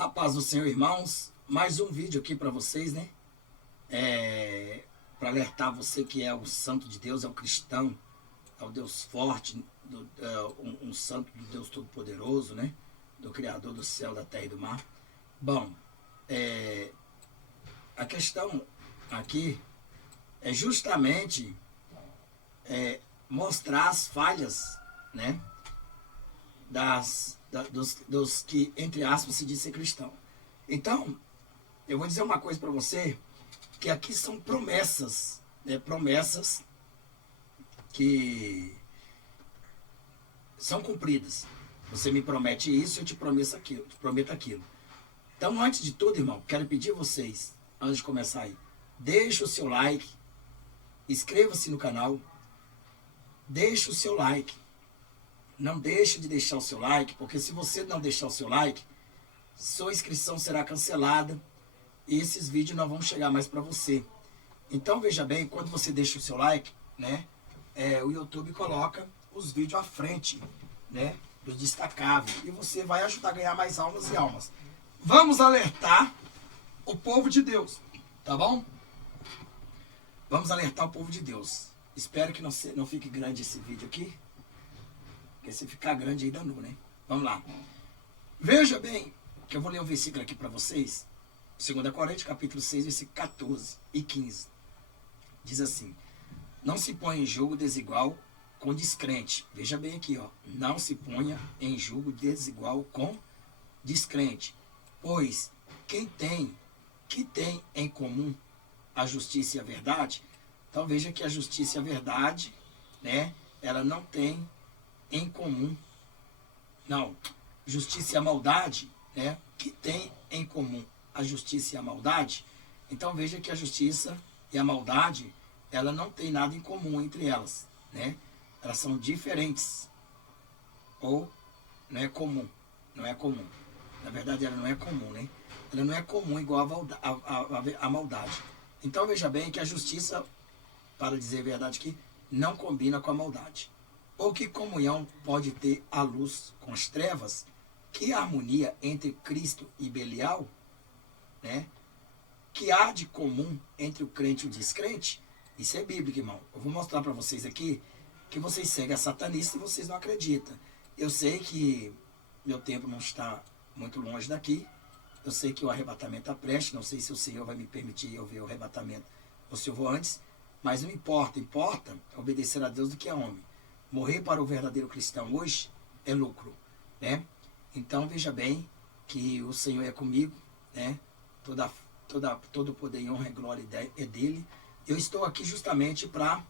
A paz do Senhor, irmãos. Mais um vídeo aqui para vocês, né? Para alertar você que é o santo de Deus, é o cristão, é o Deus forte, um santo do Deus Todo-Poderoso, né? Do Criador do céu, da terra e do mar. Bom, a questão aqui é justamente mostrar as falhas, né? Dos que, entre aspas, se diz ser cristão. Então, eu vou dizer uma coisa para você, que aqui são promessas, né? Promessas que são cumpridas. Você me promete isso, eu te prometo aquilo. Então, antes de tudo, irmão, quero pedir a vocês, antes de começar aí, deixa o seu like, inscreva-se no canal, deixa o seu like. Não deixe de deixar o seu like, porque se você não deixar o seu like, sua inscrição será cancelada e esses vídeos não vão chegar mais para você. Então veja bem, quando você deixa o seu like, né, o YouTube coloca os vídeos à frente, né, dos destacáveis, e você vai ajudar a ganhar mais almas e almas. Vamos alertar o povo de Deus, tá bom? Vamos alertar o povo de Deus. Espero que não fique grande esse vídeo aqui, porque se ficar grande aí danou, né? Vamos lá. Veja bem, que eu vou ler um versículo aqui para vocês. 2 Coríntios, capítulo 6, versículo 14 e 15. Diz assim: não se ponha em julgo desigual com descrente. Veja bem aqui, ó. Não se ponha em julgo desigual com descrente. Pois que tem em comum a justiça e a verdade. Então veja que a justiça e a verdade, né? Ela não tem em comum. Não. Justiça e a maldade, né? Que tem em comum a justiça e a maldade. Então veja que a justiça e a maldade, ela não tem nada em comum entre elas, né? Elas são diferentes. Ou não é comum. Não é comum. Na verdade, ela não é comum, né? Ela não é comum igual a maldade. Então veja bem que a justiça, para dizer a verdade aqui, não combina com a maldade. Ou que comunhão pode ter a luz com as trevas? Que harmonia entre Cristo e Belial? Né? Que há de comum entre o crente e o descrente? Isso é bíblico, irmão. Eu vou mostrar para vocês aqui que vocês seguem a satanista e vocês não acreditam. Eu sei que meu tempo não está muito longe daqui. Eu sei que o arrebatamento está prestes. Não sei se o Senhor vai me permitir eu ver o arrebatamento ou se eu vou antes. Mas não importa. Importa obedecer a Deus do que a homem. Morrer para o verdadeiro cristão hoje é lucro, né? Então veja bem que o Senhor é comigo, né? Todo poder e honra e glória é dele. Eu estou aqui justamente para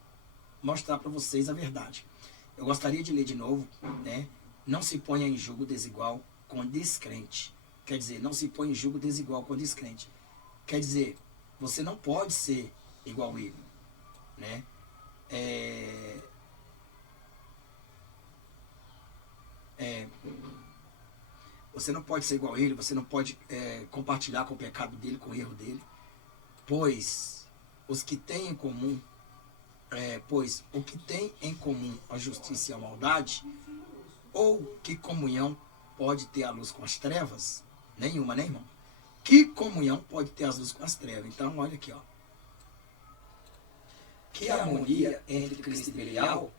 mostrar para vocês a verdade. Eu gostaria de ler de novo, né? Não se ponha em julgo desigual com descrente. Quer dizer, não se ponha em julgo desigual com descrente. Quer dizer, você não pode ser igual a ele, né? Você não pode ser igual a ele, você não pode compartilhar com o pecado dele, com o erro dele, pois os que têm em comum, pois o que tem em comum a justiça e a maldade, ou que comunhão pode ter a luz com as trevas? Nenhuma, né, irmão? Que comunhão pode ter as luzes com as trevas? Então, olha aqui, ó. Que harmonia entre Cristo e Belial,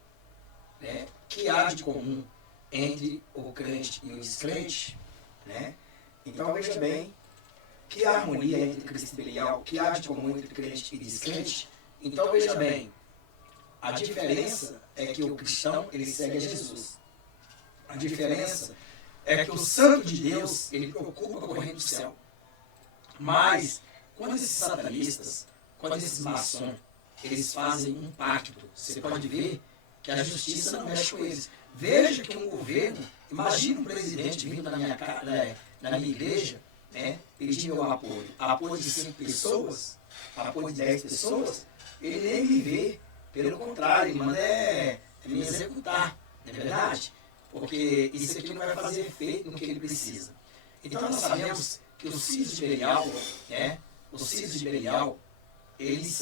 né? Que há de comum entre o crente e o descrente, né? Então veja bem, que harmonia entre Cristo e Belial, que há de comum entre crente e descrente. Então veja bem, a diferença é que o cristão, ele segue a Jesus. A diferença é que o santo de Deus, ele preocupa com o reino do céu. Mas, quando esses satanistas, quando esses maçons, eles fazem um pacto, você pode ver que a justiça não mexe com eles. Veja que um governo, imagina um presidente vindo na minha igreja, né, pedindo meu apoio de 5 pessoas, apoio de 10 pessoas, ele nem me vê, pelo contrário, ele manda me executar, não é verdade? Porque isso aqui não vai fazer efeito no que ele precisa. Então nós sabemos que os filhos de Belial, né, os filhos de Belial, eles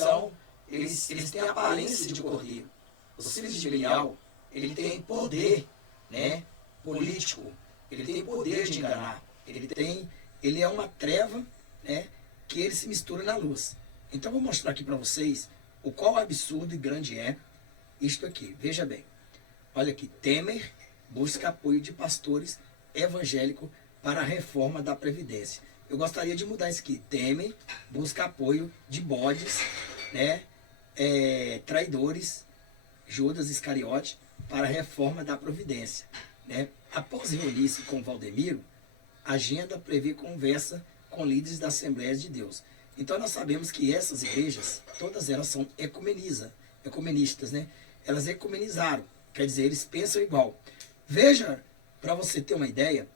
têm a aparência de cordeiro. Os filhos de Belial, ele tem poder, né, político, ele tem poder de enganar, ele tem ele é uma treva, né, que ele se mistura na luz. Então, eu vou mostrar aqui para vocês o qual absurdo e grande é isto aqui. Veja bem. Olha aqui. Temer busca apoio de pastores evangélicos para a reforma da Previdência. Eu gostaria de mudar isso aqui. Temer busca apoio de bodes, né, traidores, Judas Iscariote, para a reforma da Previdência. Né? Após reunir-se com Valdemiro, a agenda prevê conversa com líderes da Assembleia de Deus. Então nós sabemos que essas igrejas, todas elas são ecumenistas, né? Elas ecumenizaram, quer dizer, eles pensam igual. Veja, para você ter uma ideia,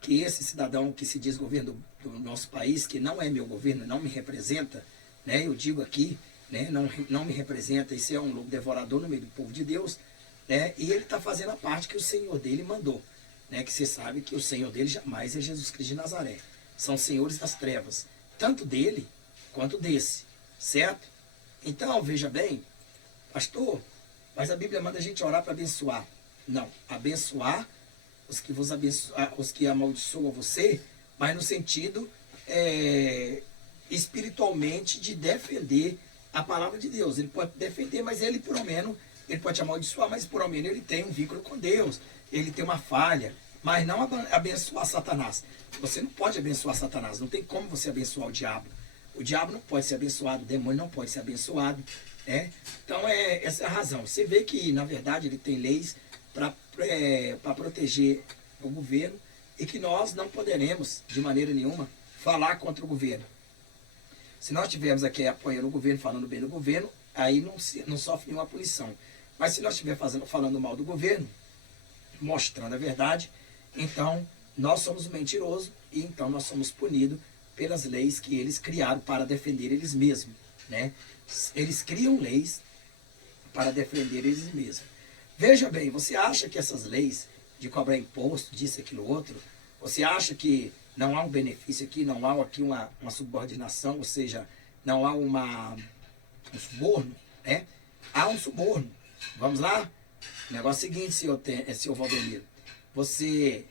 que esse cidadão que se diz governo do nosso país, que não é meu governo, não me representa, né? Eu digo aqui, né? Não me representa, esse é um lobo devorador no meio do povo de Deus, né? E ele está fazendo a parte que o Senhor dele mandou, né? Que você sabe que o Senhor dele jamais é Jesus Cristo de Nazaré. São senhores das trevas, tanto dele quanto desse, certo? Então, veja bem, pastor, mas a Bíblia manda a gente orar para abençoar. Não, abençoar os que vos abençoam, os que amaldiçoam você, mas no sentido espiritualmente de defender a palavra de Deus. Ele pode defender, mas ele, por lo menos, ele pode te amaldiçoar, mas por lo menos ele tem um vínculo com Deus, ele tem uma falha, mas não abençoar Satanás. Você não pode abençoar Satanás, não tem como você abençoar o diabo. O diabo não pode ser abençoado, o demônio não pode ser abençoado. Né? Então, essa é a razão. Você vê que, na verdade, ele tem leis para proteger o governo e que nós não poderemos, de maneira nenhuma, falar contra o governo. Se nós estivermos aqui apoiando o governo, falando bem do governo, aí não sofre nenhuma punição. Mas se nós estivermos falando mal do governo, mostrando a verdade, então nós somos mentirosos e então nós somos punidos pelas leis que eles criaram para defender eles mesmos. Né? Eles criam leis para defender eles mesmos. Veja bem, você acha que essas leis de cobrar imposto, disso, aquilo, outro, você acha que não há um benefício aqui, não há aqui uma subordinação, ou seja, não há um suborno, né? Há um suborno. Vamos lá? O negócio é o seguinte, senhor Valdemiro. Você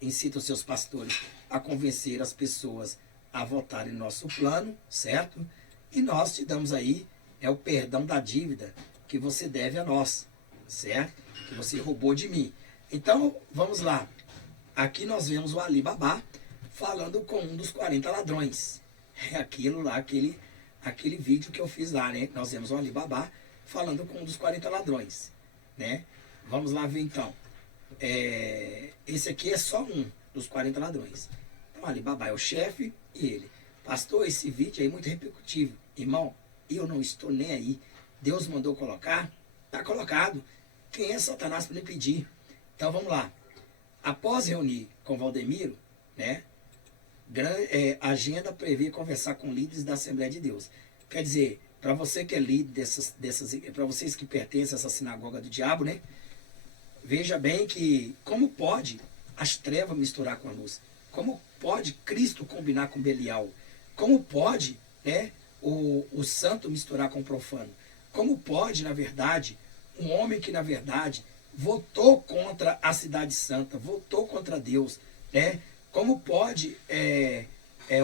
incita os seus pastores a convencer as pessoas a votarem no nosso plano, certo? E nós te damos aí o perdão da dívida que você deve a nós, certo? Que você roubou de mim. Então, vamos lá. Aqui nós vemos o Ali Babá falando com um dos 40 ladrões. É aquilo lá, aquele vídeo que eu fiz lá, né? Nós vemos o Ali Babá falando com um dos 40 ladrões, né? Vamos lá ver então. Esse aqui é só um dos 40 ladrões. Então, Ali Babá é o chefe e ele. Pastor, esse vídeo aí é muito repercutivo. Irmão, eu não estou nem aí. Deus mandou colocar, está colocado. Quem é Satanás para lhe pedir? Então, vamos lá. Após reunir com Valdemiro, né, a agenda prevê conversar com líderes da Assembleia de Deus. Quer dizer, para você que é líder para vocês que pertencem a essa sinagoga do diabo, né, veja bem que como pode as trevas misturar com a luz? Como pode Cristo combinar com Belial? Como pode, né, o santo misturar com o profano? Como pode, na verdade, um homem que, na verdade, votou contra a cidade santa, votou contra Deus, né? Como pode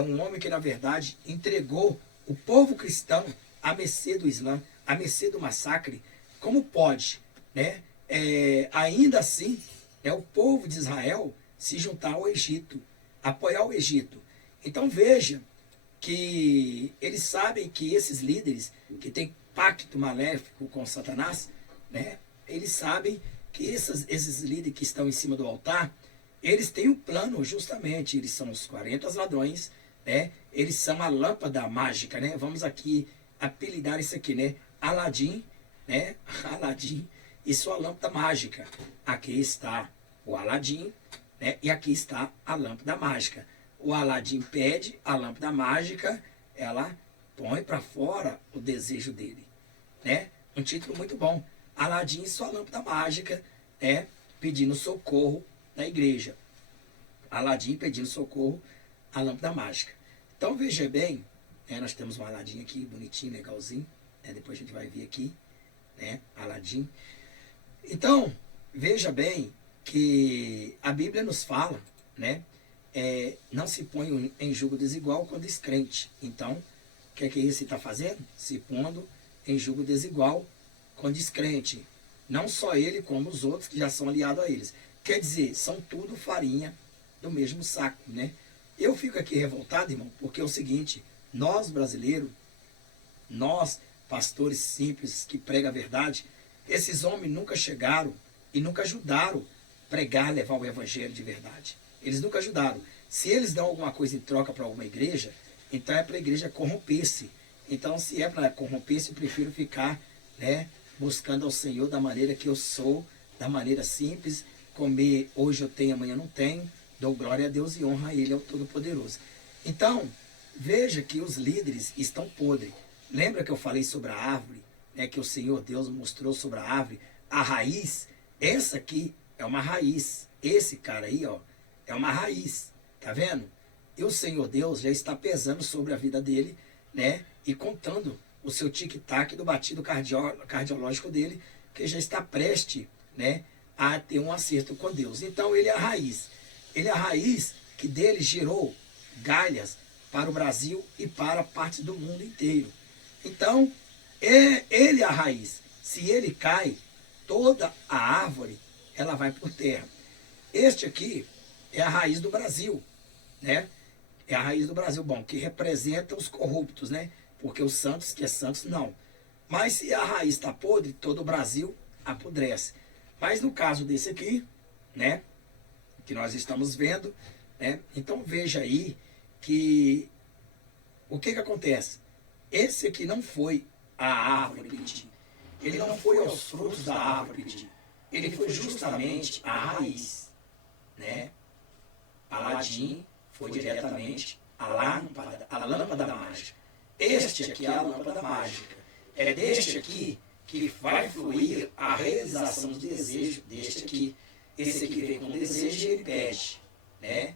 um homem que, na verdade, entregou o povo cristão à mercê do Islã, à mercê do massacre, como pode, né? Ainda assim, o povo de Israel se juntar ao Egito, apoiar o Egito. Então veja que eles sabem que esses líderes que têm pacto maléfico com Satanás, né? Eles sabem que esses líderes que estão em cima do altar, eles têm um plano justamente, eles são os 40 ladrões, né? Eles são a lâmpada mágica, né? Vamos aqui apelidar isso aqui, né? Aladim, né? Aladim e sua lâmpada mágica. Aqui está o Aladim, né? E aqui está a lâmpada mágica. O Aladim pede, a lâmpada mágica, ela põe para fora o desejo dele, né? Um título muito bom. Aladim e sua lâmpada mágica, pedindo socorro na igreja. Aladim pedindo socorro à lâmpada mágica. Então veja bem, nós temos um Aladim aqui, bonitinho, legalzinho. Depois a gente vai ver aqui, né? Aladim. Então, veja bem que a Bíblia nos fala, né? não se põe em julgo desigual com descrente. Então, o que é que esse está fazendo? Se pondo em julgo desigual com descrente. Não só ele, como os outros que já são aliados a eles. Quer dizer, são tudo farinha do mesmo saco, né? Eu fico aqui revoltado, irmão, porque é o seguinte, nós brasileiros, nós pastores simples que pregam a verdade, esses homens nunca chegaram e nunca ajudaram a pregar, levar o evangelho de verdade. Eles nunca ajudaram. Se eles dão alguma coisa em troca para alguma igreja, então é para a igreja corromper-se. Então, se é para corromper-se, eu prefiro ficar, né, buscando ao Senhor da maneira que eu sou, da maneira simples, comer hoje eu tenho, amanhã não tenho, dou glória a Deus e honra a Ele, ao Todo-Poderoso. Então, veja que os líderes estão podres. Lembra que eu falei sobre a árvore, né, que o Senhor Deus mostrou sobre a árvore, a raiz? Essa aqui é uma raiz. Esse cara aí, ó, é uma raiz. Tá vendo? E o Senhor Deus já está pesando sobre a vida dele, né, e contando o seu tic-tac do batido cardiológico dele, que já está prestes, né, a ter um acerto com Deus. Então ele é a raiz. Ele é a raiz que dele gerou galhas para o Brasil e para parte do mundo inteiro. Então, ele é a raiz. Se ele cai, toda a árvore ela vai por terra. Este aqui é a raiz do Brasil, né? É a raiz do Brasil, bom, que representa os corruptos, né? Porque os santos, que é santos, não. Mas se a raiz está podre, todo o Brasil apodrece. Mas no caso desse aqui, né, que nós estamos vendo, né, então veja aí que o que acontece? Esse aqui não foi a árvore pedir. Ele não foi aos frutos da árvore pedir. Ele foi justamente a raiz, né? Aladim foi diretamente a lâmpada mágica. Este aqui é a lâmpada mágica. É deste aqui que vai fluir a realização do desejo deste aqui. Esse aqui vem com desejo e ele pede, né?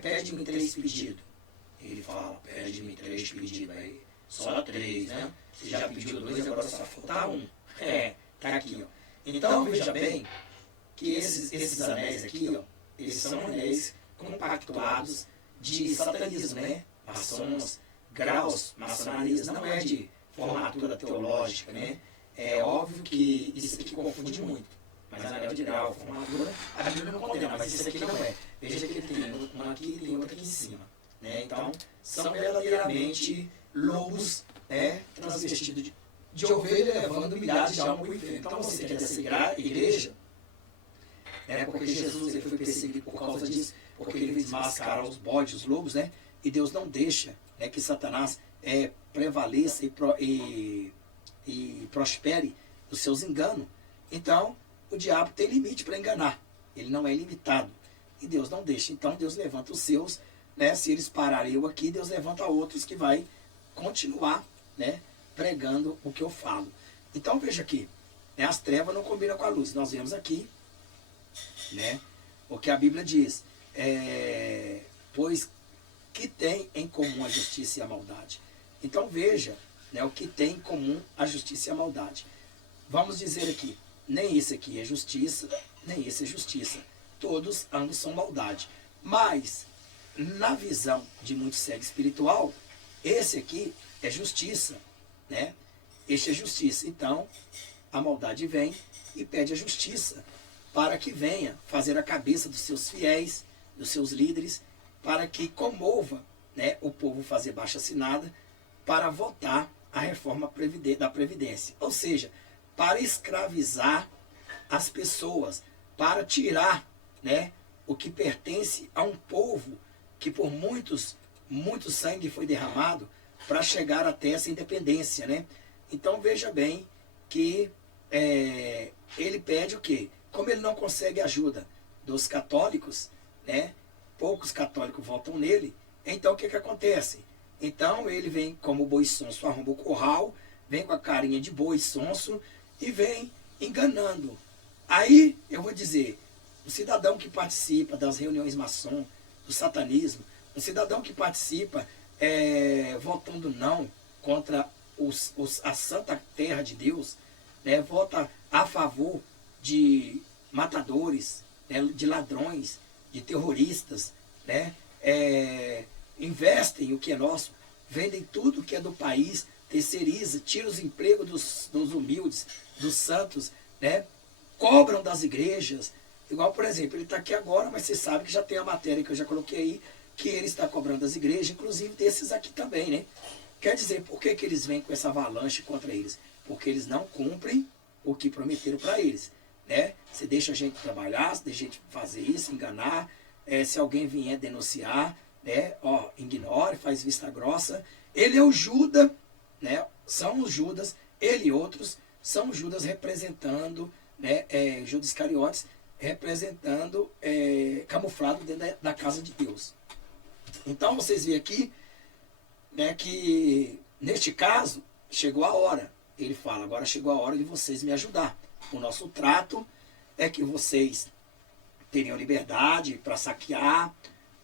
Pede-me 3 pedidos. Ele fala, pede-me 3 pedidos. Aí, só 3, né? Você já pediu 2, agora só falta 1. Tá aqui, ó. Então, veja bem que esses anéis aqui, ó, eles são anéis compactuados de satanismo, né? Maçons, graus, maçonarias, não é de formatura teológica, né? É óbvio que isso aqui confunde muito. Mas anel de grau, formatura, a Bíblia não condena, mas isso aqui não é. Veja que tem uma aqui e tem outra aqui em cima, né? Então, são verdadeiramente lobos, né, transvestidos de ovelha, levando milhares de almas para o inferno. Então, você quer dessa igreja, né, porque Jesus ele foi perseguido por causa disso, porque ele desmascara os bodes, os lobos, né? E Deus não deixa, né, que Satanás prevaleça e prospere os seus enganos. Então, o diabo tem limite para enganar. Ele não é ilimitado. E Deus não deixa. Então, Deus levanta os seus, né? Se eles pararem eu aqui, Deus levanta outros que vai continuar, né, pregando o que eu falo. Então, veja aqui, né, as trevas não combinam com a luz. Nós vemos aqui, né, o que a Bíblia diz. Pois que tem em comum a justiça e a maldade. Então, veja, né, o que tem em comum a justiça e a maldade. Vamos dizer aqui, nem esse aqui é justiça, nem esse é justiça. Todos, ambos são maldade. Mas, na visão de muito cego espiritual, esse aqui é justiça, né? Este é justiça. Então, a maldade vem e pede a justiça para que venha fazer a cabeça dos seus fiéis, dos seus líderes, para que comova, né, o povo fazer baixa-assinada para votar a reforma da Previdência. Ou seja, para escravizar as pessoas, para tirar, né, o que pertence a um povo que por muito sangue foi derramado para chegar até essa independência, né? Então veja bem que ele pede o quê? Como ele não consegue ajuda dos católicos, né? Poucos católicos votam nele, então o que acontece? Então ele vem como boi sonso, arromba o curral, vem com a carinha de boi sonso e vem enganando. Aí eu vou dizer, o cidadão que participa das reuniões maçom, do satanismo, o cidadão que participa votando não contra a santa terra de Deus, né, vota a favor de matadores, né, de ladrões, de terroristas, né? Investem o que é nosso, vendem tudo que é do país, terceiriza, tira os empregos dos humildes, dos santos, né? Cobram das igrejas. Igual, por exemplo, ele está aqui agora, mas você sabe que já tem a matéria que eu já coloquei aí, que ele está cobrando das igrejas, inclusive desses aqui também, né? Quer dizer, por que eles vêm com essa avalanche contra eles? Porque eles não cumprem o que prometeram para eles, né? Você deixa a gente trabalhar, você deixa a gente fazer isso, enganar, se alguém vier denunciar, né? Ó, ignore, faz vista grossa. Ele é o Judas, né? São os Judas, ele e outros são Judas representando, né? Judas Iscariotes representando, camuflado dentro da casa de Deus. Então vocês veem aqui, né, que neste caso chegou a hora. Ele fala, agora chegou a hora de vocês me ajudar. O nosso trato é que vocês teriam liberdade para saquear,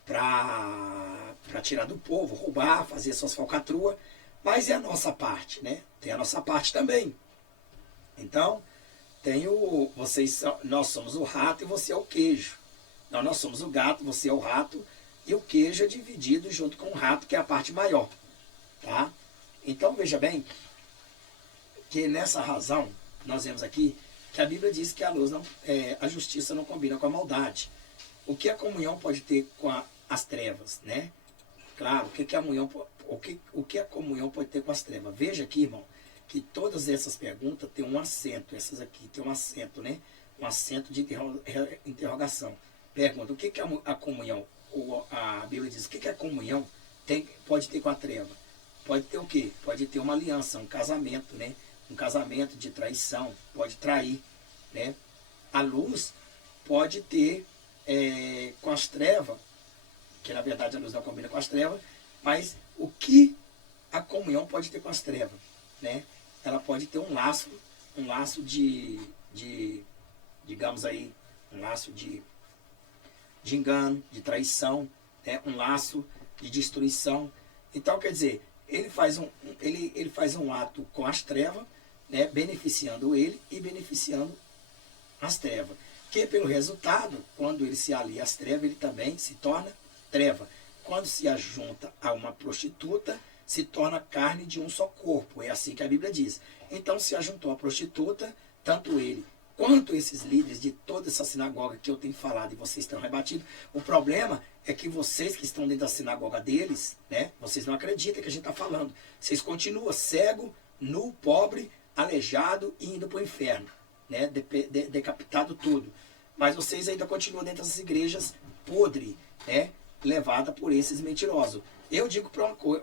para tirar do povo, roubar, fazer suas falcatruas, mas é a nossa parte, né? Tem a nossa parte também. Então, nós somos o rato e você é o queijo. Não, nós somos o gato, você é o rato, e o queijo é dividido junto com o rato, que é a parte maior. Tá? Então, veja bem, que nessa razão, nós vemos aqui que a Bíblia diz que a justiça não combina com a maldade. O que a comunhão pode ter com as trevas, né? Claro, o que a comunhão pode ter com as trevas? Veja aqui, irmão, que todas essas perguntas têm um acento, essas aqui têm um acento, né? Um acento de interrogação. Pergunta, o que a comunhão, a Bíblia diz, o que a comunhão pode ter com a treva? Pode ter o quê? Pode ter uma aliança, um casamento, né? Um casamento de traição, pode trair, né? A luz pode ter com as trevas, que na verdade a luz não combina com as trevas, mas o que a comunhão pode ter com as trevas, né? Ela pode ter um laço de digamos aí, um laço de engano, de traição, né? Um laço de destruição. Então, quer dizer, ele faz um ato com as trevas, né? Beneficiando ele e beneficiando as trevas. Que pelo resultado, quando ele se alia às trevas, ele também se torna treva. Quando se ajunta a uma prostituta, se torna carne de um só corpo. É assim que a Bíblia diz. Então se ajuntou a prostituta, tanto ele quanto esses líderes de toda essa sinagoga que eu tenho falado e vocês estão rebatidos. O problema é que vocês que estão dentro da sinagoga deles, né, vocês não acreditam que a gente está falando. Vocês continuam cego, nu, pobre, aleijado e indo para o inferno, né, decapitado tudo. Mas vocês ainda continuam dentro dessas igrejas podre, né, levada por esses mentirosos. Eu digo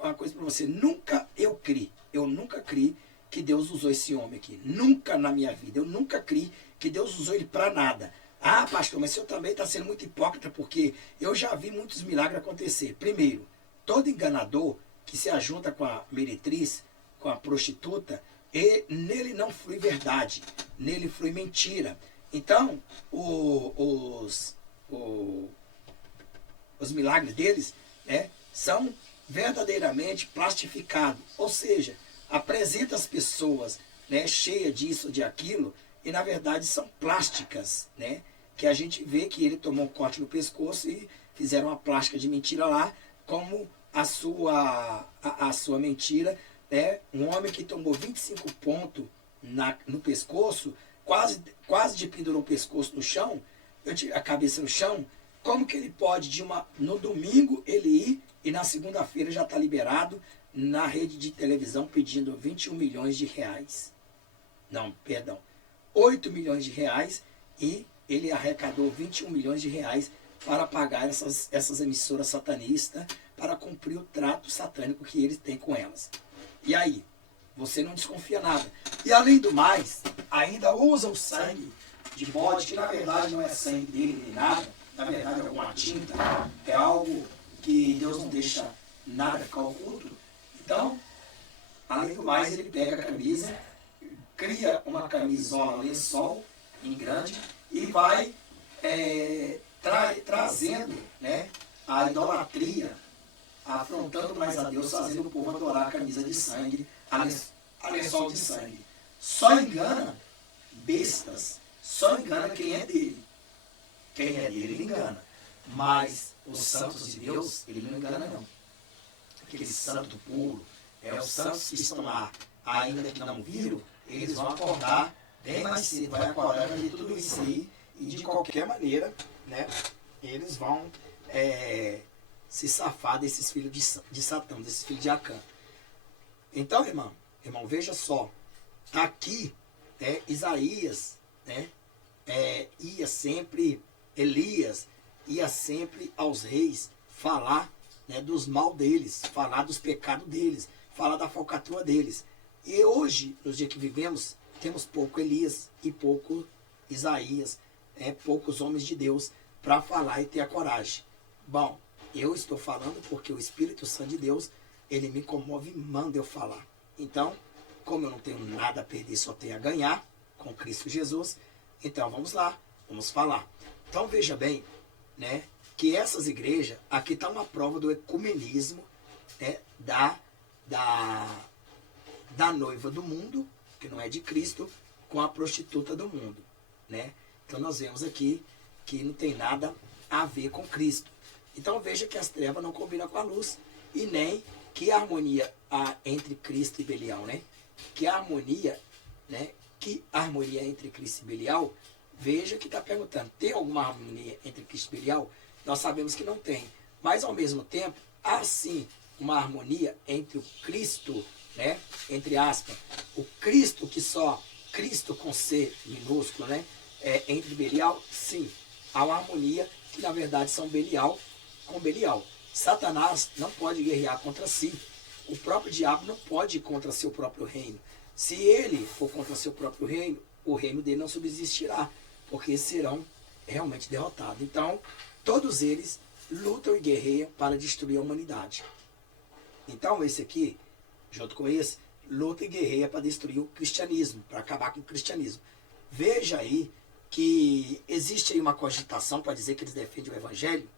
uma coisa para você, eu nunca criei que Deus usou esse homem aqui. Nunca na minha vida, eu nunca criei que Deus usou ele para nada. Ah, pastor, mas o senhor também está sendo muito hipócrita, porque eu já vi muitos milagres acontecer. Primeiro, todo enganador que se ajunta com a meretriz, com a prostituta, nele não flui verdade, nele flui mentira. Então, os milagres deles, né, são verdadeiramente plastificados. Ou seja, apresenta as pessoas, né, cheias disso, de aquilo, e na verdade são plásticas, né, que a gente vê que ele tomou um corte no pescoço e fizeram uma plástica de mentira lá, como a sua mentira, né, um homem que tomou 25 pontos no pescoço, quase de pendurou o pescoço no chão, a cabeça no chão. Como que ele pode, no domingo, ele ir e na segunda-feira já está liberado na rede de televisão pedindo 21 milhões de reais? Não, perdão, 8 milhões de reais, e ele arrecadou 21 milhões de reais para pagar essas emissoras satanistas para cumprir o trato satânico que eles têm com elas. E aí? Você não desconfia nada. E além do mais, ainda usa o sangue de bode, que na verdade não é sangue dele nem nada, na verdade é alguma tinta, é algo que Deus não deixa nada ficar oculto. Então, além do mais, ele pega a camisa, cria uma camisola lençol em grande e vai trazendo, né, a idolatria, afrontando mais a Deus, fazendo o povo adorar a camisa de sangue, a lençol de sangue. Só engana bestas, só engana quem é dele. Quem é dele, ele engana. Mas os santos de Deus, ele não engana não. Aquele santo puro, os santos que estão lá, ainda que não viram, eles vão acordar bem mais cedo, vai acordar de tudo isso aí, e de qualquer maneira, né, eles vão se safar desses filhos de Satã, desses filhos de Acã. Então, irmão, veja só, aqui, Isaías, né, ia sempre, Elias, ia sempre aos reis falar, né, dos mal deles, falar dos pecados deles, falar da falcatrua deles. E hoje, nos dias que vivemos, temos pouco Elias e pouco Isaías, poucos homens de Deus para falar e ter a coragem. Bom, eu estou falando porque o Espírito Santo de Deus, ele me comove e manda eu falar. Então, como eu não tenho nada a perder, só tenho a ganhar com Cristo Jesus, então vamos lá, vamos falar. Então veja bem, né, que essas igrejas, aqui está uma prova do ecumenismo, né, da noiva do mundo, que não é de Cristo, com a prostituta do mundo, né? Então nós vemos aqui que não tem nada a ver com Cristo. Então veja que as trevas não combinam com a luz, e nem que a harmonia entre Cristo e Belial, né? Que a harmonia, né? Que a harmonia entre Cristo e Belial, veja que está perguntando, tem alguma harmonia entre Cristo e Belial? Nós sabemos que não tem, mas ao mesmo tempo, há sim uma harmonia entre o Cristo, né? Entre aspas, o Cristo que só, Cristo com C minúsculo, né? Entre Belial, sim, há uma harmonia que na verdade são Belial com Belial. Satanás não pode guerrear contra si. O próprio diabo não pode ir contra seu próprio reino. Se ele for contra seu próprio reino, o reino dele não subsistirá, porque serão realmente derrotados. Então, todos eles lutam e guerreiam para destruir a humanidade. Então, esse aqui, junto com esse, luta e guerreia para destruir o cristianismo, para acabar com o cristianismo. Veja aí que existe aí uma cogitação para dizer que eles defendem o evangelho.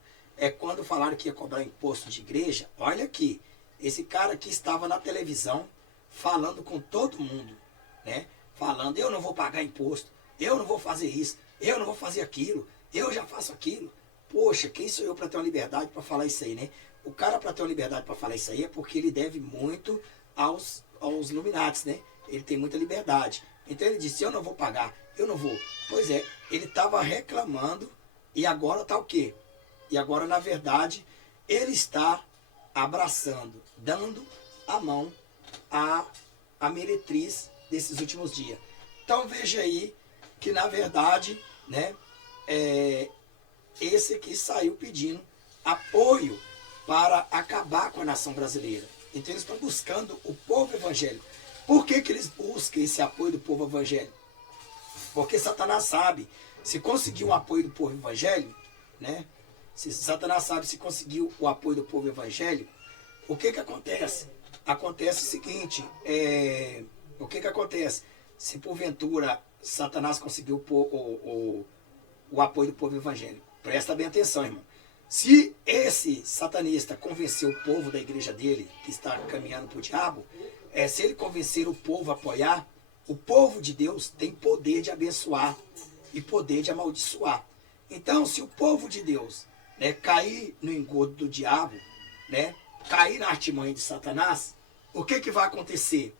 Quando falaram que ia cobrar imposto de igreja, olha aqui, esse cara aqui estava na televisão falando com todo mundo, né? Falando, eu não vou pagar imposto, eu não vou fazer isso, eu não vou fazer aquilo, eu já faço aquilo. Poxa, quem sou eu para ter uma liberdade para falar isso aí, né? O cara para ter uma liberdade para falar isso aí é porque ele deve muito aos Illuminatis, né? Ele tem muita liberdade. Então ele disse, eu não vou pagar, eu não vou. Pois é, ele estava reclamando e agora está o quê? E agora, na verdade, ele está abraçando, dando a mão à meretriz desses últimos dias. Então veja aí que, na verdade, né, esse aqui saiu pedindo apoio para acabar com a nação brasileira. Então eles estão buscando o povo evangélico. Por que eles buscam esse apoio do povo evangélico? Porque Satanás sabe, se conseguir um apoio do povo evangélico, né? Se Satanás sabe se conseguir o apoio do povo evangélico, o que acontece? Acontece o seguinte, o que acontece? Se porventura Satanás conseguiu o apoio do povo evangélico, presta bem atenção, irmão. Se esse satanista convencer o povo da igreja dele, que está caminhando para o diabo, se ele convencer o povo a apoiar, o povo de Deus tem poder de abençoar e poder de amaldiçoar. Então, se o povo de Deus, né, cair no engodo do diabo, né, cair na artimanha de Satanás, o que vai acontecer?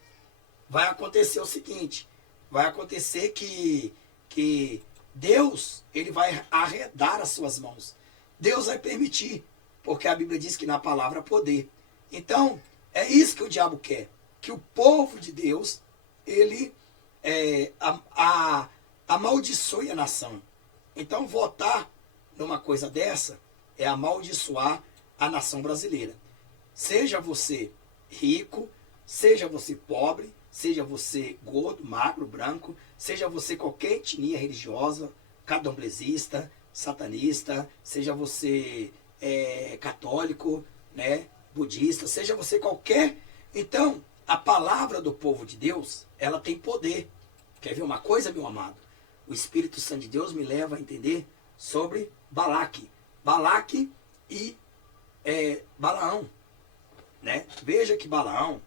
Vai acontecer o seguinte, vai acontecer que Deus, ele vai arredar as suas mãos. Deus vai permitir, porque a Bíblia diz que na palavra há poder. Então, é isso que o diabo quer, que o povo de Deus, ele amaldiçoe a nação. Então, votar numa coisa dessa é amaldiçoar a nação brasileira. Seja você rico, seja você pobre, seja você gordo, magro, branco, seja você qualquer etnia religiosa, candomblessista, satanista, seja você católico, né, budista, seja você qualquer. Então, a palavra do povo de Deus, ela tem poder. Quer ver uma coisa, meu amado? O Espírito Santo de Deus me leva a entender sobre Balaque. Balaque e Balaão. Né? Veja que Balaão,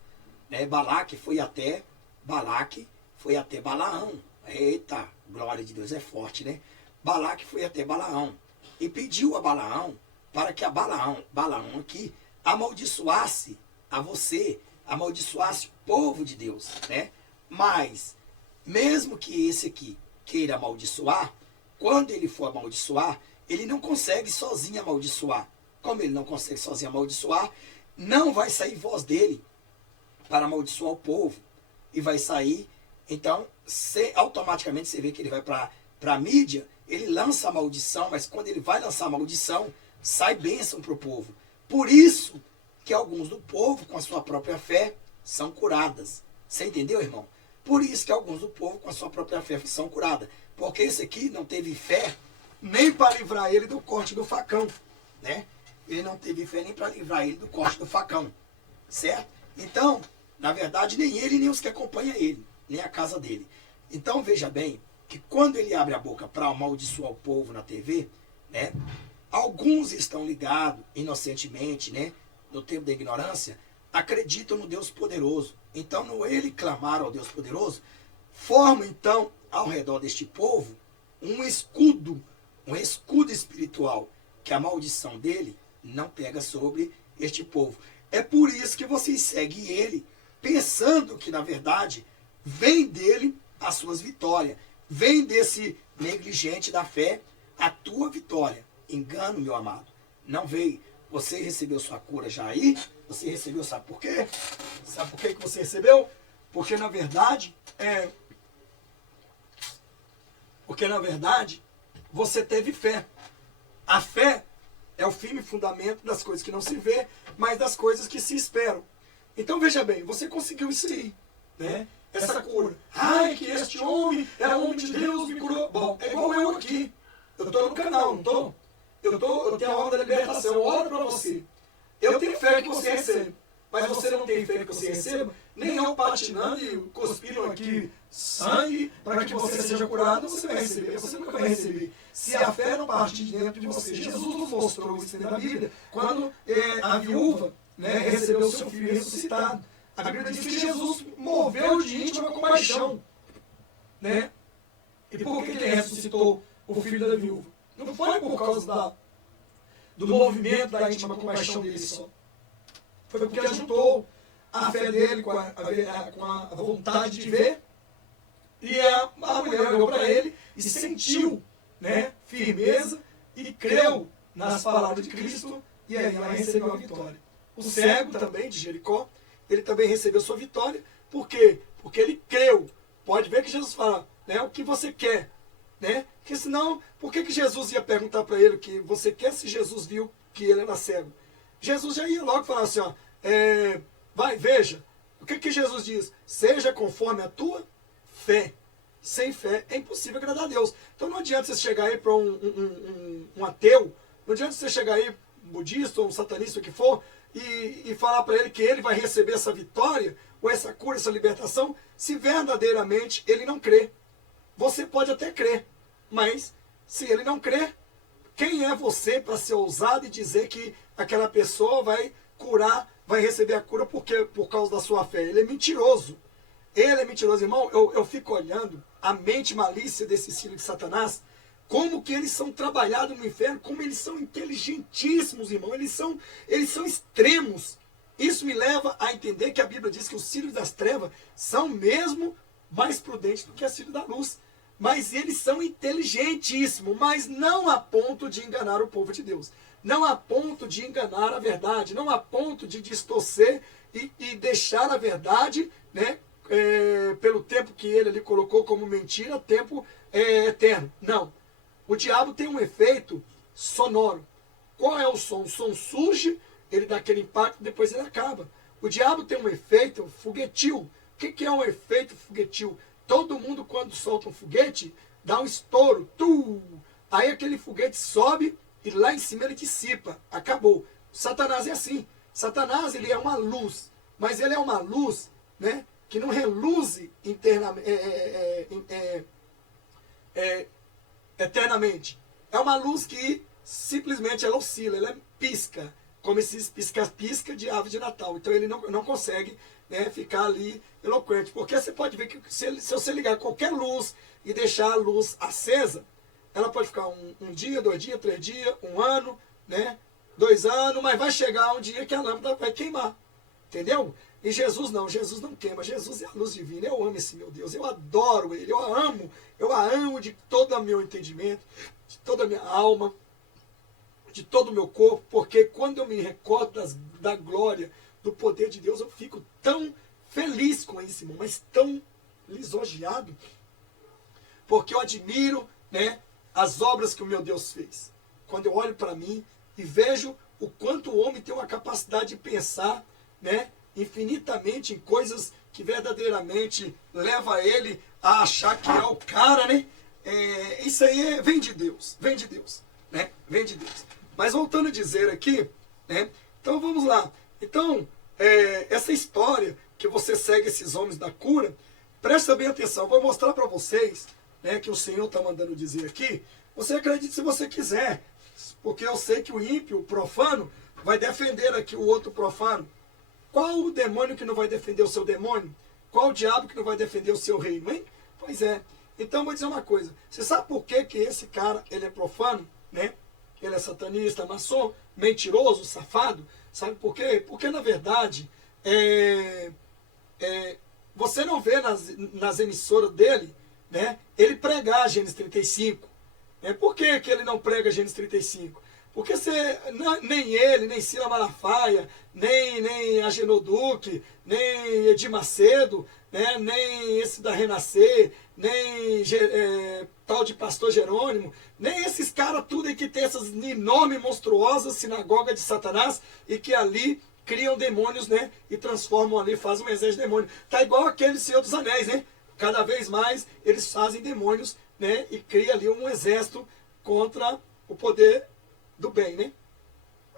né? Balaque foi até Balaão. Eita, glória de Deus, é forte, né? Balaque foi até Balaão. e pediu a Balaão para que Balaão aqui, amaldiçoasse a você, amaldiçoasse o povo de Deus, né? Mas, mesmo que esse aqui queira amaldiçoar, quando ele for amaldiçoar, ele não consegue sozinho amaldiçoar. Como ele não consegue sozinho amaldiçoar, não vai sair voz dele para amaldiçoar o povo. E vai sair, então, automaticamente você vê que ele vai para a mídia, ele lança a maldição, mas quando ele vai lançar a maldição, sai bênção para o povo. Por isso que alguns do povo, com a sua própria fé, são curadas. Você entendeu, irmão? Por isso que alguns do povo, com a sua própria fé, são curadas. Porque esse aqui não teve fé nem para livrar ele do corte do facão, né? Ele não teve fé nem para livrar ele do corte do facão, certo? Então, na verdade, nem ele, nem os que acompanham ele, nem a casa dele. Então, veja bem, que quando ele abre a boca para amaldiçoar o povo na TV, né? Alguns estão ligados, inocentemente, né? No tempo da ignorância, acreditam no Deus poderoso. Então, no ele clamar ao Deus poderoso, forma, então, ao redor deste povo, um escudo espiritual, que a maldição dele não pega sobre este povo. É por isso que vocês seguem ele, pensando que, na verdade, vem dele as suas vitórias. Vem desse negligente da fé a tua vitória. Engano, meu amado. Não veio. Você recebeu sua cura já aí? Você recebeu, sabe por quê? Sabe por quê que você recebeu? Porque, na verdade, você teve fé. A fé é o firme fundamento das coisas que não se vê, mas das coisas que se esperam. Então, veja bem, você conseguiu isso aí, né? Essa cura. Ai, que este homem era homem de Deus, me curou. Bom, é igual eu aqui. Eu estou no canal, não estou? Eu tenho a obra da libertação, eu oro para você. Eu tenho fé que você recebe. Mas você não tem fé que você receba, nem eu patinando e cuspindo aqui sangue para que você seja curado, você vai receber. Você nunca vai receber. Se a fé não partir de dentro de você. Jesus nos mostrou isso na Bíblia, quando a viúva, né, recebeu o seu filho ressuscitado. A Bíblia diz que Jesus moveu de íntima compaixão, né? E por que ele ressuscitou o filho da viúva? Não foi por causa do movimento da íntima compaixão dele só. Foi porque ajudou a fé dele com a vontade de ver. E a mulher olhou para ele e sentiu, né, firmeza e creu nas palavras de Cristo. E aí ela recebeu a vitória. O cego também, de Jericó, ele também recebeu sua vitória. Por quê? Porque ele creu. Pode ver que Jesus fala, né, o que você quer. Né? Porque senão, por que Jesus ia perguntar para ele o que você quer se Jesus viu que ele era cego? Jesus já ia logo falar assim, ó, vai, veja, o que Jesus diz? Seja conforme a tua fé. Sem fé é impossível agradar a Deus. Então não adianta você chegar aí para um ateu, não adianta você chegar aí, um budista ou um satanista, o que for, e falar para ele que ele vai receber essa vitória, ou essa cura, essa libertação, se verdadeiramente ele não crê. Você pode até crer, mas se ele não crer, quem é você para ser ousado e dizer que aquela pessoa vai curar, vai receber a cura por causa da sua fé? Ele é mentiroso. Ele é mentiroso, irmão. Eu fico olhando a mente malícia desses filhos de Satanás, como que eles são trabalhados no inferno, como eles são inteligentíssimos, irmão. Eles são extremos. Isso me leva a entender que a Bíblia diz que os filhos das trevas são mesmo mais prudentes do que os filhos da luz. Mas eles são inteligentíssimos, mas não a ponto de enganar o povo de Deus. Não a ponto de enganar a verdade, não a ponto de distorcer e deixar a verdade, né, pelo tempo que ele ali colocou como mentira, tempo eterno. Não. O diabo tem um efeito sonoro. Qual é o som? O som surge, ele dá aquele impacto, depois ele acaba. O diabo tem um efeito foguetil. O que é um efeito foguetil? Todo mundo, quando solta um foguete, dá um estouro. Aí aquele foguete sobe e lá em cima ele dissipa. Acabou. Satanás é assim. Satanás, ele é uma luz. Mas ele é uma luz, né, que não reluze eternamente. É uma luz que simplesmente ela oscila, ela pisca. Como esses pisca-pisca de ave de Natal. Então ele não consegue, né, ficar ali eloquente. Porque você pode ver que se você ligar qualquer luz e deixar a luz acesa, ela pode ficar um dia, 2 dias, 3 dias, 1 ano, né? 2 anos, mas vai chegar um dia que a lâmpada vai queimar. Entendeu? E Jesus não queima. Jesus é a luz divina. Eu amo esse meu Deus. Eu adoro Ele. Eu a amo de todo o meu entendimento, de toda a minha alma, de todo o meu corpo, porque quando eu me recordo da glória, do poder de Deus, eu fico tão feliz com isso, irmão, mas tão lisonjeado, porque eu admiro, né, as obras que o meu Deus fez. Quando eu olho para mim e vejo o quanto o homem tem uma capacidade de pensar, né, infinitamente em coisas que verdadeiramente leva ele a achar que é o cara, né? Isso aí vem de Deus, né? Vem de Deus. Mas voltando a dizer aqui, né? Então vamos lá. Então, essa história que você segue esses homens da cura, presta bem atenção. Vou mostrar para vocês, né, que o Senhor está mandando dizer aqui. Você acredite se você quiser, porque eu sei que o ímpio, o profano, vai defender aqui o outro profano. Qual o demônio que não vai defender o seu demônio? Qual o diabo que não vai defender o seu reino, hein? Pois é. Então, vou dizer uma coisa. Você sabe por que esse cara, ele é profano, né? Ele é satanista, maçom, mentiroso, safado? Sabe por quê? Porque, na verdade, você não vê nas emissoras dele, né, ele pregar Gênesis 35. Por que ele não prega Gênesis 35? Porque nem ele, nem Cila Malafaia, nem Agenor Duque, nem Edir Macedo, né, nem esse da Renascer, nem tal de Pastor Jerônimo, nem esses caras tudo aí que tem essas enormes, monstruosas sinagogas de Satanás e que ali criam demônios, né, e transformam ali, fazem um exército de demônios. Tá igual aquele Senhor dos Anéis, né? Cada vez mais eles fazem demônios, né, e cria ali um exército contra o poder do bem, né?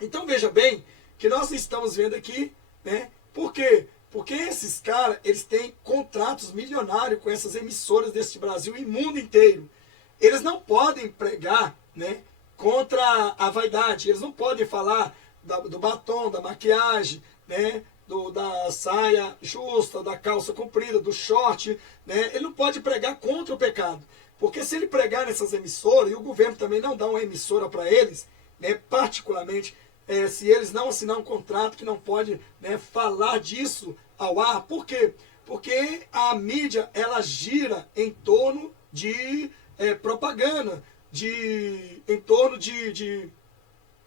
Então veja bem que nós estamos vendo aqui, né? Por quê? Porque esses caras, eles têm contratos milionários com essas emissoras deste Brasil e mundo inteiro. Eles não podem pregar, né, contra a vaidade. Eles não podem falar do batom, da maquiagem, né, da saia justa, da calça comprida, do short, né? Ele não pode pregar contra o pecado. Porque se ele pregar nessas emissoras, e o governo também não dá uma emissora para eles, né, particularmente, se eles não assinar um contrato que não pode, né, falar disso ao ar. Por quê? Porque a mídia, ela gira em torno de propaganda, em torno de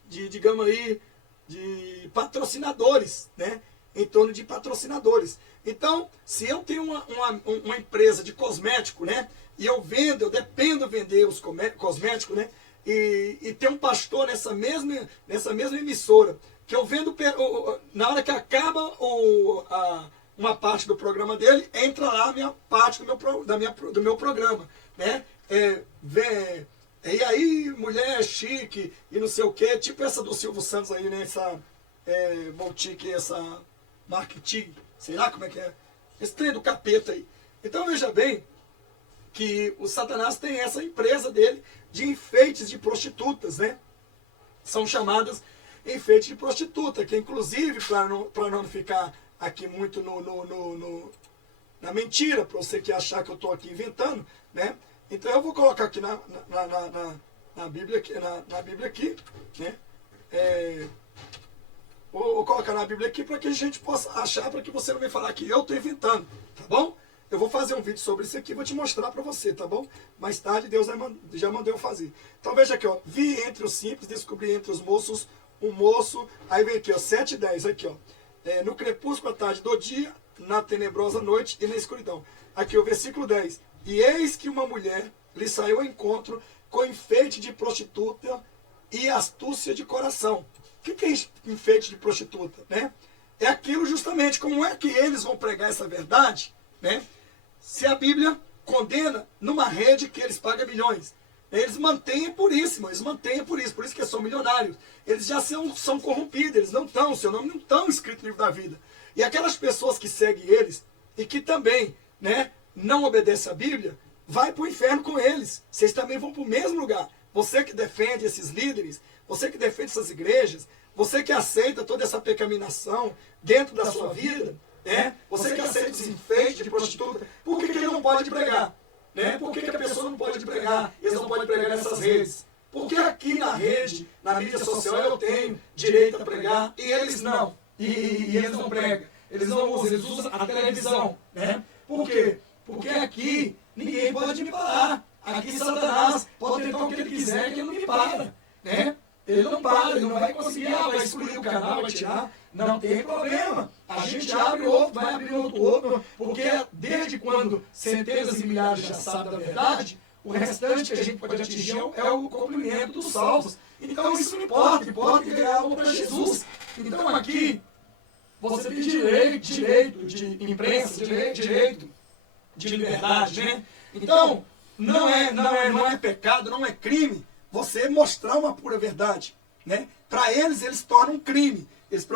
digamos aí, de patrocinadores, né? Em torno de patrocinadores. Então, se eu tenho uma empresa de cosmético, né? E eu dependo vender os cosméticos, né? E tem um pastor nessa mesma emissora, que eu vendo, na hora que acaba uma parte do programa dele, entra lá a minha parte do meu programa, né? E aí, mulher chique e não sei o que, tipo essa do Silvio Santos aí, né? Essa boutique, essa marketing, sei lá como é que é. Esse trem do capeta aí. Então veja bem que o Satanás tem essa empresa dele de enfeites de prostitutas, né? São chamadas enfeites de prostituta, que inclusive, para não ficar aqui muito na mentira, para você que achar que eu estou aqui inventando, né? Então eu vou colocar aqui na Bíblia aqui, né? Vou colocar na Bíblia aqui para que a gente possa achar, para que você não venha falar que eu estou inventando, tá bom? Eu vou fazer um vídeo sobre isso aqui, vou te mostrar para você, tá bom? Mais tarde Deus já mandou eu fazer. Então veja aqui, ó. Vi entre os simples, descobri entre os moços um moço. Aí vem aqui, ó, 7:10, aqui, ó. No crepúsculo à tarde do dia, na tenebrosa noite e na escuridão. Aqui o versículo 10. E eis que uma mulher lhe saiu ao encontro com enfeite de prostituta e astúcia de coração. O que é enfeite de prostituta, né? É aquilo justamente, como é que eles vão pregar essa verdade, né? Se a Bíblia condena numa rede que eles pagam milhões. Eles mantêm por isso, por isso que eles são milionários. Eles já são corrompidos, eles não estão, seu nome não estão escrito no livro da vida. E aquelas pessoas que seguem eles e que também, né, não obedecem à Bíblia, vai para o inferno com eles. Vocês também vão para o mesmo lugar. Você que defende esses líderes, você que defende essas igrejas, você que aceita toda essa pecaminoção dentro da sua vida, né? Você que aceita esse enfeite de prostituta, por que ele não pode pregar? Né? Por que a pessoa não pode pregar? Eles não podem pregar nessas redes. Porque aqui na rede, na mídia social, eu tenho direito a pregar e eles não. E eles não pregam. Eles não usam, eles usam a televisão. Né? Por quê? Porque aqui ninguém pode me parar. Aqui Satanás pode tentar o que ele quiser, que ele não me para. Né? Ele não para, ele não vai conseguir, vai excluir o canal, vai tirar. Não tem problema. A gente abre outro, vai abrir outro, porque desde quando centenas e milhares já sabem da verdade, o restante que a gente pode atingir é o cumprimento dos salvos. Então isso não importa, importa ganhar algo para Jesus. Então aqui, você tem direito de imprensa, direito de liberdade, né? Então, não é pecado, não é crime você mostrar uma pura verdade, né? Para eles tornam um crime. Eles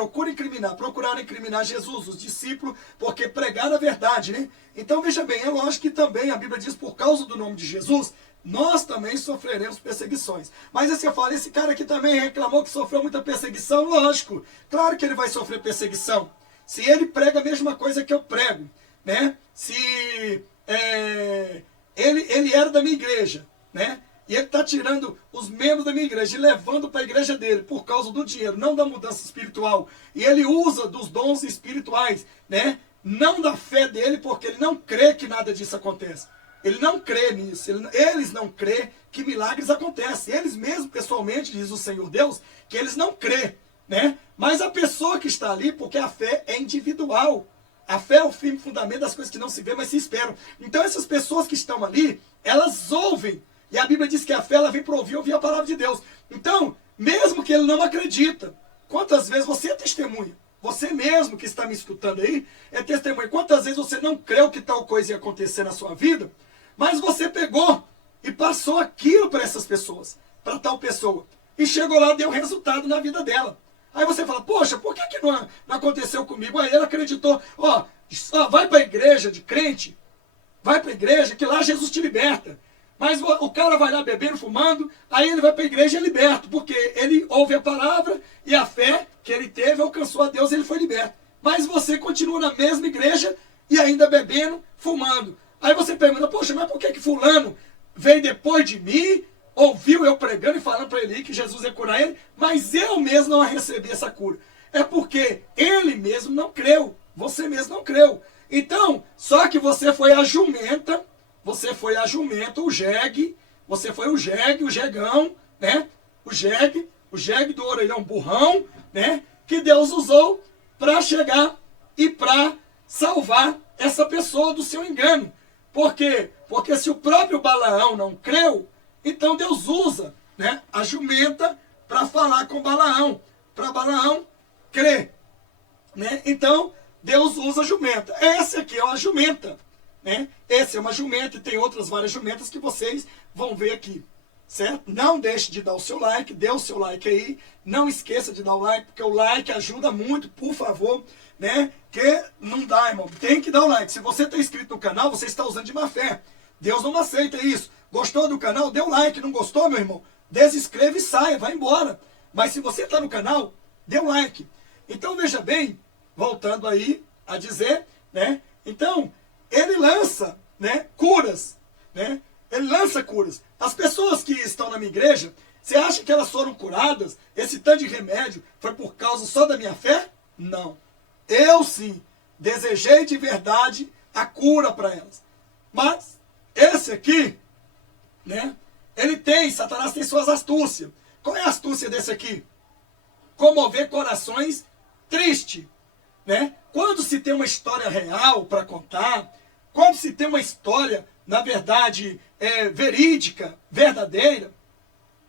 procuraram incriminar Jesus, os discípulos, porque pregaram a verdade, né? Então, veja bem, é lógico que também a Bíblia diz, por causa do nome de Jesus, nós também sofreremos perseguições. Mas aí você fala, esse cara aqui também reclamou que sofreu muita perseguição, lógico. Claro que ele vai sofrer perseguição. Se ele prega a mesma coisa que eu prego, né? Se ele era da minha igreja, né? E ele está tirando os membros da minha igreja e levando para a igreja dele por causa do dinheiro, não da mudança espiritual. E ele usa dos dons espirituais, né? Não da fé dele, porque ele não crê que nada disso acontece. Ele não crê nisso. Eles não crê que milagres acontecem. Eles mesmos, pessoalmente, diz o Senhor Deus, que eles não crê, né? Mas a pessoa que está ali, porque a fé é individual. A fé é o firme fundamento das coisas que não se vê, mas se esperam. Então essas pessoas que estão ali, elas ouvem. E a Bíblia diz que a fé ela vem para ouvir a palavra de Deus. Então, mesmo que ele não acredita, quantas vezes você é testemunha? Você mesmo que está me escutando aí, é testemunha. Quantas vezes você não creu que tal coisa ia acontecer na sua vida, mas você pegou e passou aquilo para essas pessoas, para tal pessoa. E chegou lá e deu resultado na vida dela. Aí você fala, poxa, por que não aconteceu comigo? Aí ela acreditou, vai para a igreja de crente, vai para a igreja que lá Jesus te liberta. Mas o cara vai lá bebendo, fumando, aí ele vai para a igreja e é liberto, porque ele ouve a palavra e a fé que ele teve alcançou a Deus e ele foi liberto. Mas você continua na mesma igreja e ainda bebendo, fumando. Aí você pergunta, poxa, mas por que fulano veio depois de mim, ouviu eu pregando e falando para ele que Jesus ia curar ele, mas eu mesmo não recebi essa cura? É porque ele mesmo não creu, você mesmo não creu. Então, só que você foi a jumenta, o jegue, você foi o jegue, o jegão, né? O jegue do orelhão burrão, né? Que Deus usou para chegar e para salvar essa pessoa do seu engano. Por quê? Porque se o próprio Balaão não creu, então Deus usa, né, a jumenta para falar com Balaão, para Balaão crer, né? Então Deus usa a jumenta. Essa aqui é uma jumenta. Né? Essa é uma jumenta e tem outras várias jumentas que vocês vão ver aqui, certo? Não deixe de dar o seu like, dê o seu like aí, não esqueça de dar o like, porque o like ajuda muito, por favor, né? Que não dá, irmão, tem que dar o like. Se você está inscrito no canal, você está usando de má fé. Deus não aceita isso. Gostou do canal? Dê o like. Não gostou, meu irmão? Desinscreva e saia, vai embora. Mas se você está no canal, dê o like. Então veja bem, voltando aí a dizer, né? Então ele lança, né, curas, né? Ele lança curas. As pessoas que estão na minha igreja, você acha que elas foram curadas? Esse tanto de remédio foi por causa só da minha fé? Não. Eu sim desejei de verdade a cura para elas. Mas esse aqui, né? Satanás tem suas astúcias. Qual é a astúcia desse aqui? Comover corações tristes, né? Quando se tem uma história real para contar, quando se tem uma história, na verdade, verídica, verdadeira,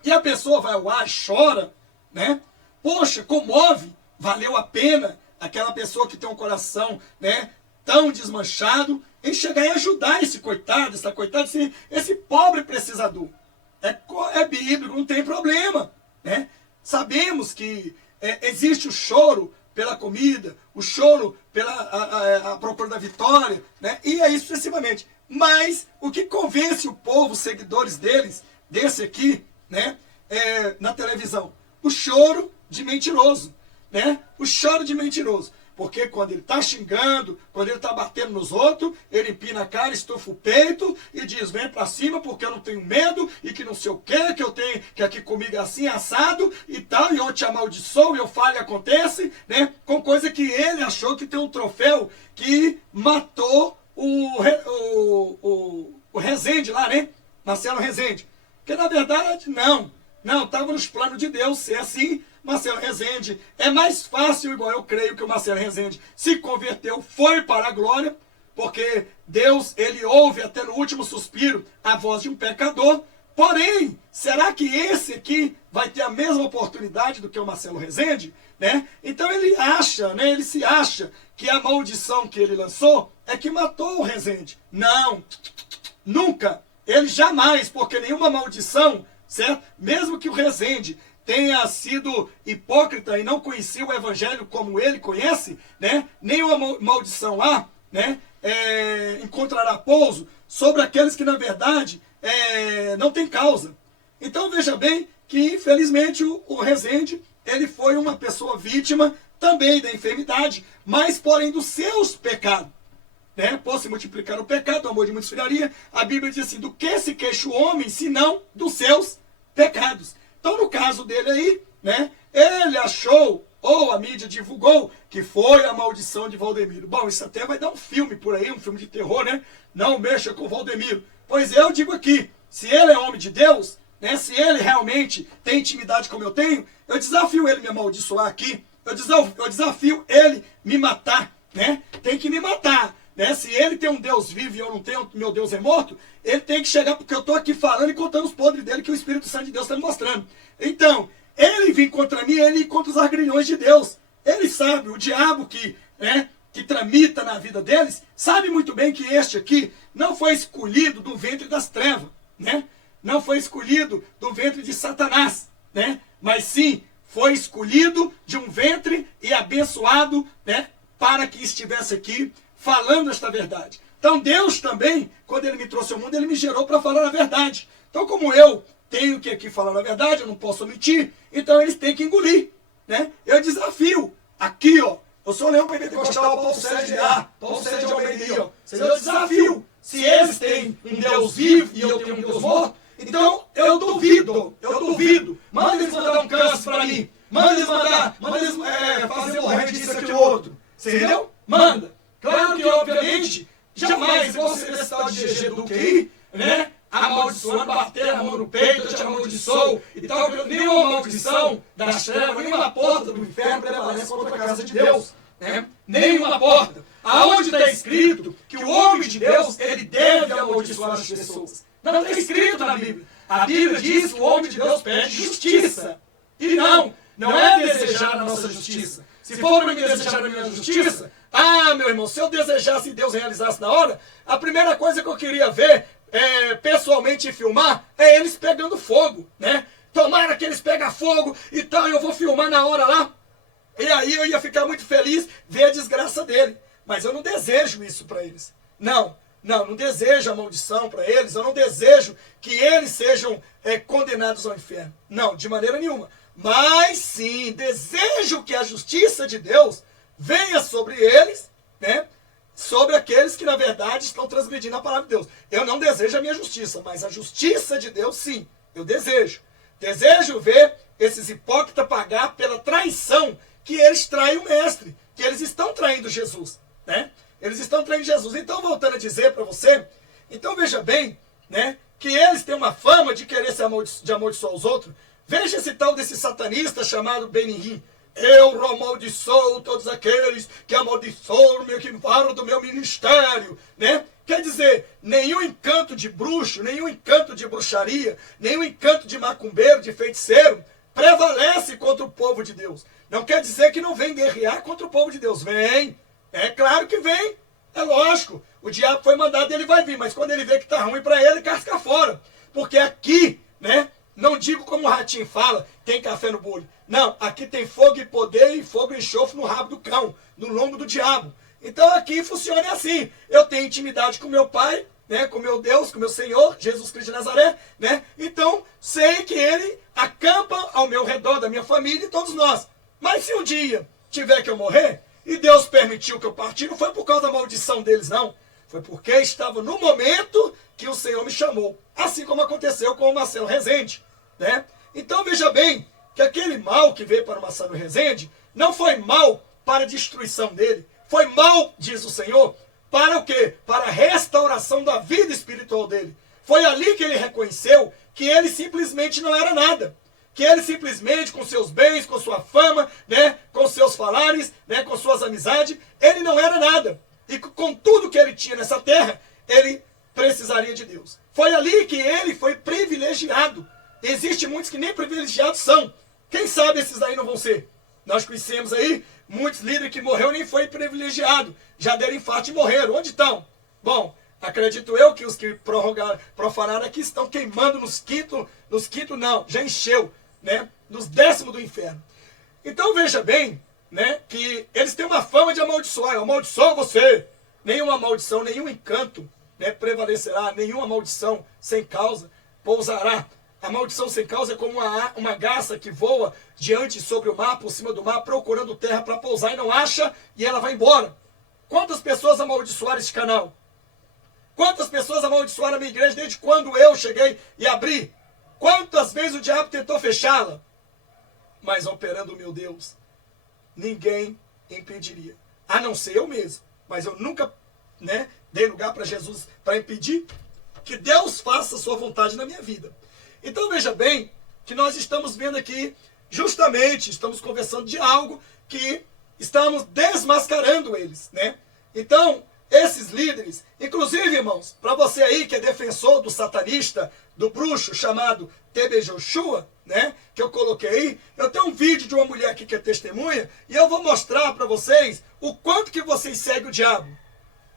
e a pessoa vai ao ar, chora, né? Poxa, comove, valeu a pena aquela pessoa que tem um coração, né, tão desmanchado, em chegar e ajudar esse coitado, essa coitada, esse pobre precisador. É bíblico, não tem problema, né? Sabemos que existe o choro pela comida, o choro pela a procura da vitória, né? E aí sucessivamente. Mas o que convence o povo, os seguidores desse aqui, né, na televisão? O choro de mentiroso, né? O choro de mentiroso. Porque quando ele está xingando, quando ele está batendo nos outros, ele empina a cara, estufa o peito e diz, vem para cima porque eu não tenho medo e que não sei o quê, que eu tenho, que aqui comigo é assim, assado e tal, e eu te amaldiçoo, e eu falo e acontece, né? Com coisa que ele achou que tem um troféu que matou o Rezende lá, né? Marcelo Rezende. Porque na verdade, não, estava nos planos de Deus ser assim. Marcelo Rezende é mais fácil, igual eu creio que o Marcelo Rezende se converteu, foi para a glória, porque Deus, ele ouve até no último suspiro a voz de um pecador. Porém, será que esse aqui vai ter a mesma oportunidade do que o Marcelo Rezende? Né? Então ele acha, né? Ele se acha que a maldição que ele lançou é que matou o Rezende. Não, nunca. Ele jamais, porque nenhuma maldição, certo? Mesmo que o Rezende tenha sido hipócrita e não conhecia o evangelho como ele conhece, né? Nenhuma maldição há, né? Encontrará pouso sobre aqueles que na verdade não tem causa. Então veja bem que infelizmente o Rezende, ele foi uma pessoa vítima também da enfermidade, mas porém dos seus pecados. Né? Por se multiplicar o pecado, o amor de muitos filharia, a Bíblia diz assim, do que se queixa o homem, senão dos seus pecados. Então, no caso dele aí, né, ele achou, ou a mídia divulgou, que foi a maldição de Valdemiro. Bom, isso até vai dar um filme por aí, um filme de terror, né? Não mexa com Valdemiro. Pois eu digo aqui, se ele é homem de Deus, né, se ele realmente tem intimidade como eu tenho, eu desafio ele me amaldiçoar aqui, eu desafio ele me matar, né? Tem que me matar. Né? Se ele tem um Deus vivo e eu não tenho, meu Deus é morto, ele tem que chegar, porque eu estou aqui falando e contando os podres dele que o Espírito Santo de Deus está me mostrando. Então, ele vem contra mim, ele contra os arguilhões de Deus. Ele sabe, o diabo que tramita na vida deles, sabe muito bem que este aqui não foi escolhido do ventre das trevas, né? Não foi escolhido do ventre de Satanás, né? Mas sim, foi escolhido de um ventre e abençoado, né? Para que estivesse aqui falando esta verdade. Então Deus também, quando ele me trouxe ao mundo, ele me gerou para falar a verdade. Então como eu tenho que aqui falar a verdade, eu não posso omitir, então eles têm que engolir. Né? Eu desafio, aqui ó, eu sou o Leão Pentecostal, Paulo Sérgio de A, Paulo Sérgio de Almeida, ó. Eu desafio, se eles têm um Deus vivo e eu tenho um Deus morto, então eu duvido. Manda eles mandar um câncer para mim, manda eles fazer morrer disso, aqui, outro. Você entendeu? Manda. Claro que, obviamente, jamais você nesse tal de GG do QI, né? Amaldiçoando, bater a mão no peito, eu te amaldiçoo e tal. Nenhuma maldição das trevas, nenhuma porta do inferno prevalece contra a casa de Deus. Né? Nenhuma porta. Aonde está escrito que o homem de Deus, ele deve amaldiçoar as pessoas? Não está escrito na Bíblia. A Bíblia diz que o homem de Deus pede justiça. E não é desejar a nossa justiça. Se for para me desejar a minha justiça, meu irmão, se eu desejasse e Deus realizasse na hora, a primeira coisa que eu queria ver, pessoalmente filmar, é eles pegando fogo, né? Tomara que eles pegam fogo e tal, eu vou filmar na hora lá. E aí eu ia ficar muito feliz ver a desgraça dele. Mas eu não desejo isso para eles. Não desejo a maldição para eles, eu não desejo que eles sejam condenados ao inferno. Não, de maneira nenhuma. Mas sim, desejo que a justiça de Deus venha sobre eles, né? Sobre aqueles que na verdade estão transgredindo a palavra de Deus. Eu não desejo a minha justiça, mas a justiça de Deus sim, eu desejo. Desejo ver esses hipócritas pagar pela traição que eles traem o mestre, que eles estão traindo Jesus, né? Eles estão traindo Jesus. Então, voltando a dizer para você, então veja bem, né, que eles têm uma fama de querer de amaldiçoar os outros. Veja esse tal desse satanista chamado Benihim. Eu amaldiçoo todos aqueles que amaldiçoam, que falam do meu ministério, né? Quer dizer, nenhum encanto de bruxo, nenhum encanto de bruxaria, nenhum encanto de macumbeiro, de feiticeiro, prevalece contra o povo de Deus. Não quer dizer que não vem guerrear contra o povo de Deus. Vem, é claro que vem, é lógico. O diabo foi mandado e ele vai vir, mas quando ele vê que tá ruim para ele casca fora. Porque aqui, né, não digo como o Ratinho fala, tem café no bolo. Não, aqui tem fogo e poder e fogo e enxofre no rabo do cão, no lombo do diabo. Então aqui funciona assim. Eu tenho intimidade com meu Pai, né, com meu Deus, com meu Senhor, Jesus Cristo de Nazaré, né? Então sei que ele acampa ao meu redor, da minha família e todos nós. Mas se um dia tiver que eu morrer, e Deus permitiu que eu partisse, não foi por causa da maldição deles, não. Foi porque estava no momento que o Senhor me chamou. Assim como aconteceu com o Marcelo Rezende, né? Então veja bem que aquele mal que veio para o Marcelo Rezende não foi mal para a destruição dele. Foi mal, diz o Senhor, para o quê? Para a restauração da vida espiritual dele. Foi ali que ele reconheceu que ele simplesmente não era nada. Que ele simplesmente, com seus bens, com sua fama, né, com seus falares, né, com suas amizades, ele não era nada. E com tudo que ele tinha nessa terra, ele precisaria de Deus. Foi ali que ele foi privilegiado. Existem muitos que nem privilegiados são. Quem sabe esses daí não vão ser? Nós conhecemos aí muitos líderes que morreram nem foi privilegiado. Já deram infarto e morreram. Onde estão? Bom, acredito eu que os que profanaram aqui estão queimando nos quintos não, já encheu, né? Nos 10º do inferno. Então veja bem, né, que eles têm uma fama de amaldiçoar. Eu amaldiçoo você. Nenhuma maldição, nenhum encanto, né, prevalecerá, nenhuma maldição sem causa pousará. A maldição sem causa é como uma garça que voa diante sobre o mar, por cima do mar, procurando terra para pousar e não acha, e ela vai embora. Quantas pessoas amaldiçoaram este canal? Quantas pessoas amaldiçoaram a minha igreja desde quando eu cheguei e abri? Quantas vezes o diabo tentou fechá-la? Mas operando o meu Deus, ninguém impediria. A não ser eu mesmo. Mas eu nunca, né, dei lugar para Jesus para impedir que Deus faça a sua vontade na minha vida. Então veja bem que nós estamos vendo aqui, justamente, estamos conversando de algo que estamos desmascarando eles, né? Então, esses líderes, inclusive, irmãos, para você aí que é defensor do satanista, do bruxo chamado TB Joshua, né, que eu coloquei aí, eu tenho um vídeo de uma mulher aqui que é testemunha, e eu vou mostrar para vocês o quanto que vocês seguem o diabo.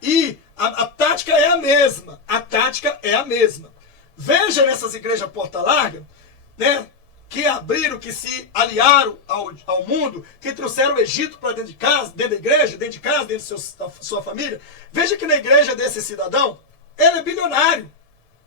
E a tática é a mesma, a tática é a mesma. Veja nessas igrejas porta larga, né, que abriram, que se aliaram ao mundo, que trouxeram o Egito para dentro de casa, dentro da igreja, dentro de casa, dentro da sua família. Veja que na igreja desse cidadão, ele é bilionário.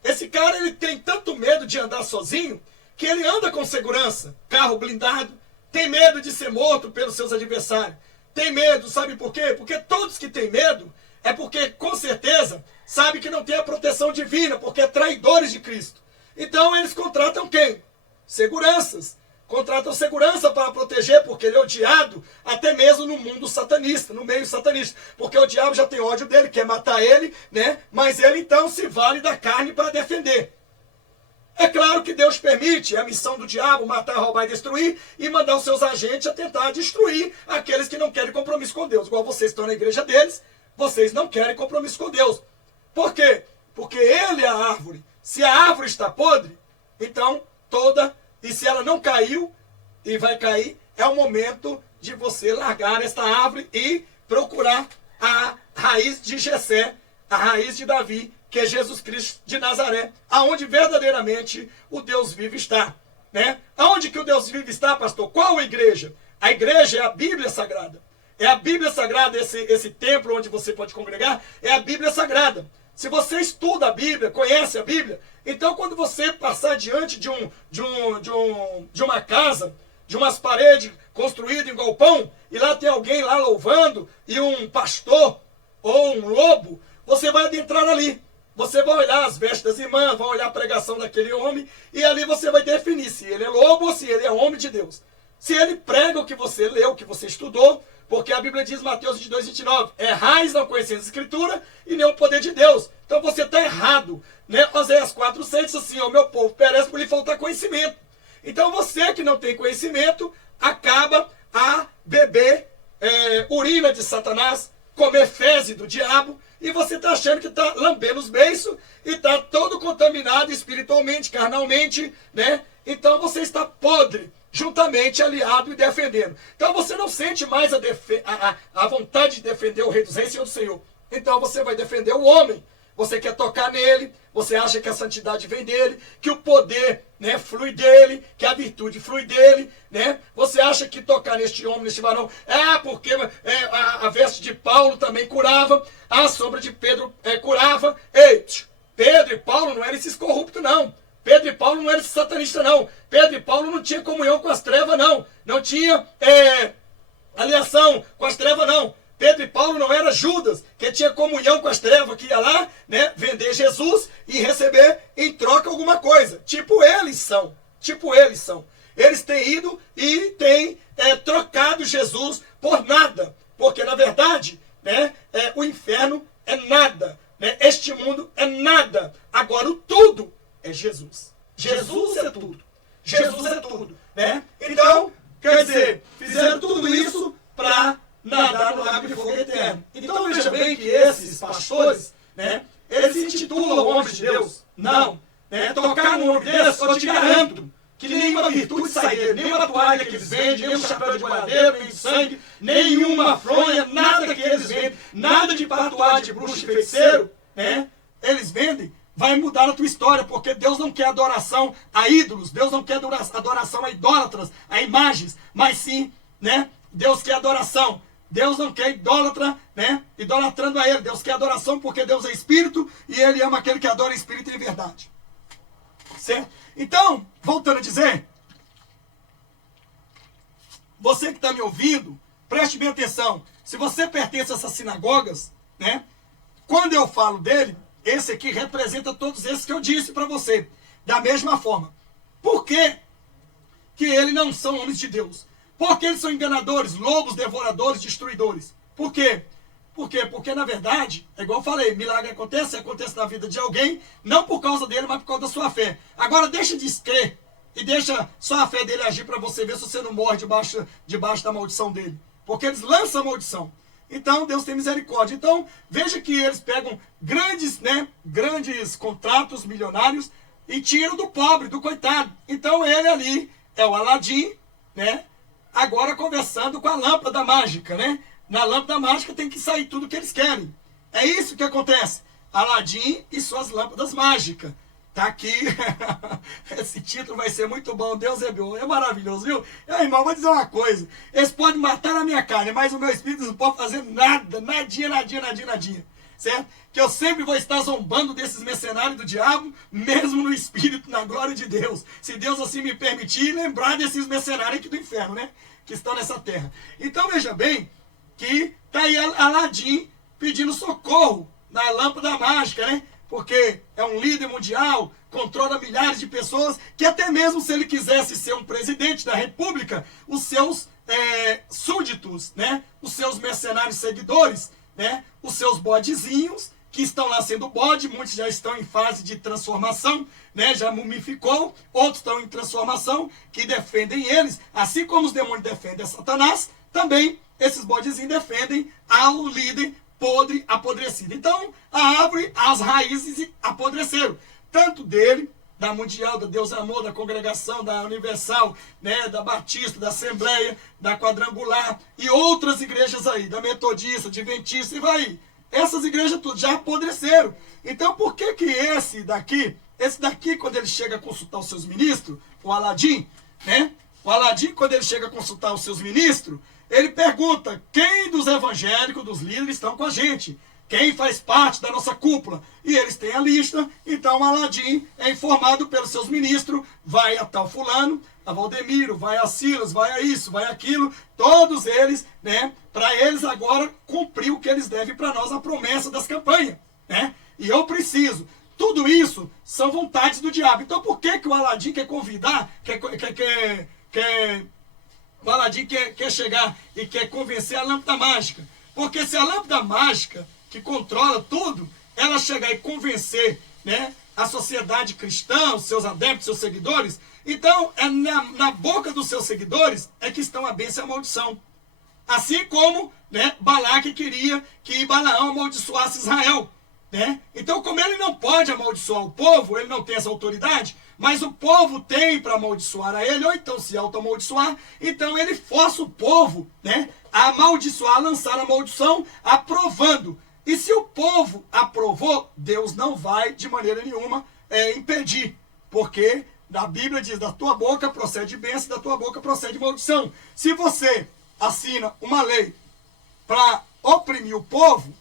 Esse cara, ele tem tanto medo de andar sozinho, que ele anda com segurança, carro blindado, tem medo de ser morto pelos seus adversários. Tem medo, sabe por quê? Porque todos que têm medo, é porque, com certeza, sabe que não tem a proteção divina, porque é traidores de Cristo. Então, eles contratam quem? Seguranças. Contratam segurança para proteger, porque ele é odiado até mesmo no mundo satanista, no meio satanista. Porque o diabo já tem ódio dele, quer matar ele, né? Mas ele então se vale da carne para defender. É claro que Deus permite a missão do diabo matar, roubar e destruir e mandar os seus agentes a tentar destruir aqueles que não querem compromisso com Deus. Igual vocês estão na igreja deles, vocês não querem compromisso com Deus. Por quê? Porque ele é a árvore. Se a árvore está podre, então e se ela não caiu e vai cair, é o momento de você largar esta árvore e procurar a raiz de Jessé, a raiz de Davi, que é Jesus Cristo de Nazaré, aonde verdadeiramente o Deus vivo está, né? Aonde que o Deus vivo está, pastor? Qual igreja? A igreja é a Bíblia Sagrada. É a Bíblia Sagrada, esse templo onde você pode congregar, é a Bíblia Sagrada. Se você estuda a Bíblia, conhece a Bíblia, então quando você passar diante de uma casa, de umas paredes construídas em galpão, e lá tem alguém lá louvando, e um pastor ou um lobo, você vai adentrar ali. Você vai olhar as vestes das irmãs, vai olhar a pregação daquele homem, e ali você vai definir se ele é lobo ou se ele é homem de Deus. Se ele prega o que você leu, o que você estudou, porque a Bíblia diz, Mateus 22, 29, errais não conhecendo a Escritura e nem o poder de Deus. Então você está errado. Né? Oséias 4, 6 diz assim, o meu povo perece por lhe faltar conhecimento. Então você que não tem conhecimento, acaba a beber urina de Satanás, comer fezes do diabo, e você está achando que está lambendo os beiços e está todo contaminado espiritualmente, carnalmente, né? Então você está podre, juntamente aliado e defendendo. Então você não sente mais a vontade de defender o Rei dos Reis, Senhor do Senhor. Então você vai defender o homem. Você quer tocar nele, você acha que a santidade vem dele, que o poder, né, flui dele, que a virtude flui dele, né? Você acha que tocar neste homem, neste varão, porque a veste de Paulo também curava, a sombra de Pedro curava. Ei, Pedro e Paulo não eram esses corruptos, não. Pedro e Paulo não eram esses satanistas, não. Pedro e Paulo não tinham comunhão com as trevas, não. Não tinha aliação com as trevas, não. Pedro e Paulo não era Judas, que tinha comunhão com as trevas, que ia lá, né, vender Jesus e receber em troca alguma coisa. Tipo eles são. Eles têm ido e têm trocado Jesus por nada. Porque, na verdade, né, o inferno é nada. Né, este mundo é nada. Agora, o tudo é Jesus. Jesus é tudo. Jesus é tudo. Né? Então, quer dizer, fizeram tudo isso para nadar no lago de fogo eterno. Então veja bem que esses pastores, né, eles se intitulam homens de Deus. Não. Né, tocar no homem desse, eu te garanto que nenhuma virtude sai dele, nenhuma toalha que eles vendem, nenhum chapéu de boiadeiro, nem sangue, nenhuma fronha, nada que eles vendem, nada de patuá, de bruxo e feiticeiro, né, eles vendem, vai mudar a tua história, porque Deus não quer adoração a ídolos, Deus não quer adoração a idólatras, a imagens, mas sim, né, Deus quer adoração. Deus não quer idólatra, né, idolatrando a Ele. Deus quer adoração porque Deus é Espírito e Ele ama aquele que adora em Espírito e em verdade. Certo? Então, voltando a dizer, você que está me ouvindo, preste bem atenção. Se você pertence a essas sinagogas, né, quando eu falo dele, esse aqui representa todos esses que eu disse para você. Da mesma forma. Por que que eles não são homens de Deus? Porque eles são enganadores, lobos, devoradores, destruidores. Por quê? Porque, na verdade, é igual eu falei, milagre acontece na vida de alguém, não por causa dele, mas por causa da sua fé. Agora, deixa de crer e deixa só a fé dele agir para você ver se você não morre debaixo da maldição dele. Porque eles lançam a maldição. Então, Deus tem misericórdia. Então, veja que eles pegam grandes contratos milionários e tiram do pobre, do coitado. Então, ele ali é o Aladim, né? Agora conversando com a lâmpada mágica, né? Na lâmpada mágica tem que sair tudo que eles querem. É isso que acontece. Aladim e suas lâmpadas mágicas. Tá aqui. Esse título vai ser muito bom. Deus é bom. É maravilhoso, viu? Irmão, vou dizer uma coisa. Eles podem matar a minha carne, mas o meu espírito não pode fazer nada. Nadinha. Certo? Que eu sempre vou estar zombando desses mercenários do diabo, mesmo no espírito, na glória de Deus. Se Deus assim me permitir, lembrar desses mercenários aqui do inferno, né? Que estão nessa terra. Então veja bem que está aí Aladim pedindo socorro na lâmpada mágica, né? Porque é um líder mundial, controla milhares de pessoas, que até mesmo se ele quisesse ser um presidente da república, os seus súditos, né? Os seus mercenários seguidores, né? Os seus bodezinhos, que estão lá sendo bode, muitos já estão em fase de transformação, né? Já mumificou, outros estão em transformação, que defendem eles, assim como os demônios defendem a Satanás, também esses bodezinhos defendem ao líder podre, apodrecido. Então, a árvore, as raízes apodreceram, tanto dele, da Mundial, da Deus Amor, da Congregação, da Universal, né, da Batista, da Assembleia, da Quadrangular e outras igrejas aí, da Metodista, Adventista e vai. Essas igrejas tudo já apodreceram. Então, por que que esse daqui, quando ele chega a consultar os seus ministros, o Aladim, né? O Aladim, quando ele chega a consultar os seus ministros, ele pergunta quem dos evangélicos, dos líderes estão com a gente. Quem faz parte da nossa cúpula. E eles têm a lista, então o Aladim é informado pelos seus ministros, vai a tal fulano, a Valdemiro, vai a Silas, vai a isso, vai aquilo, todos eles, né, para eles agora cumprir o que eles devem para nós, a promessa das campanhas, né, e eu preciso. Tudo isso são vontades do diabo. Então por que que o Aladim quer convidar, o Aladim quer chegar e quer convencer a lâmpada mágica? Porque se a lâmpada mágica, que controla tudo, ela chegar e convencer, né, a sociedade cristã, os seus adeptos, seus seguidores, então é na boca dos seus seguidores é que estão a bênção e a maldição. Assim como, né, Balaque queria que Balaão amaldiçoasse Israel. Né? Então, como ele não pode amaldiçoar o povo, ele não tem essa autoridade, mas o povo tem para amaldiçoar a ele, ou então se auto-amaldiçoar, então ele força o povo, né, a amaldiçoar, a lançar a maldição, aprovando. E se o povo aprovou, Deus não vai de maneira nenhuma impedir, porque a Bíblia diz, da tua boca procede bênção, da tua boca procede maldição. Se você assina uma lei para oprimir o povo,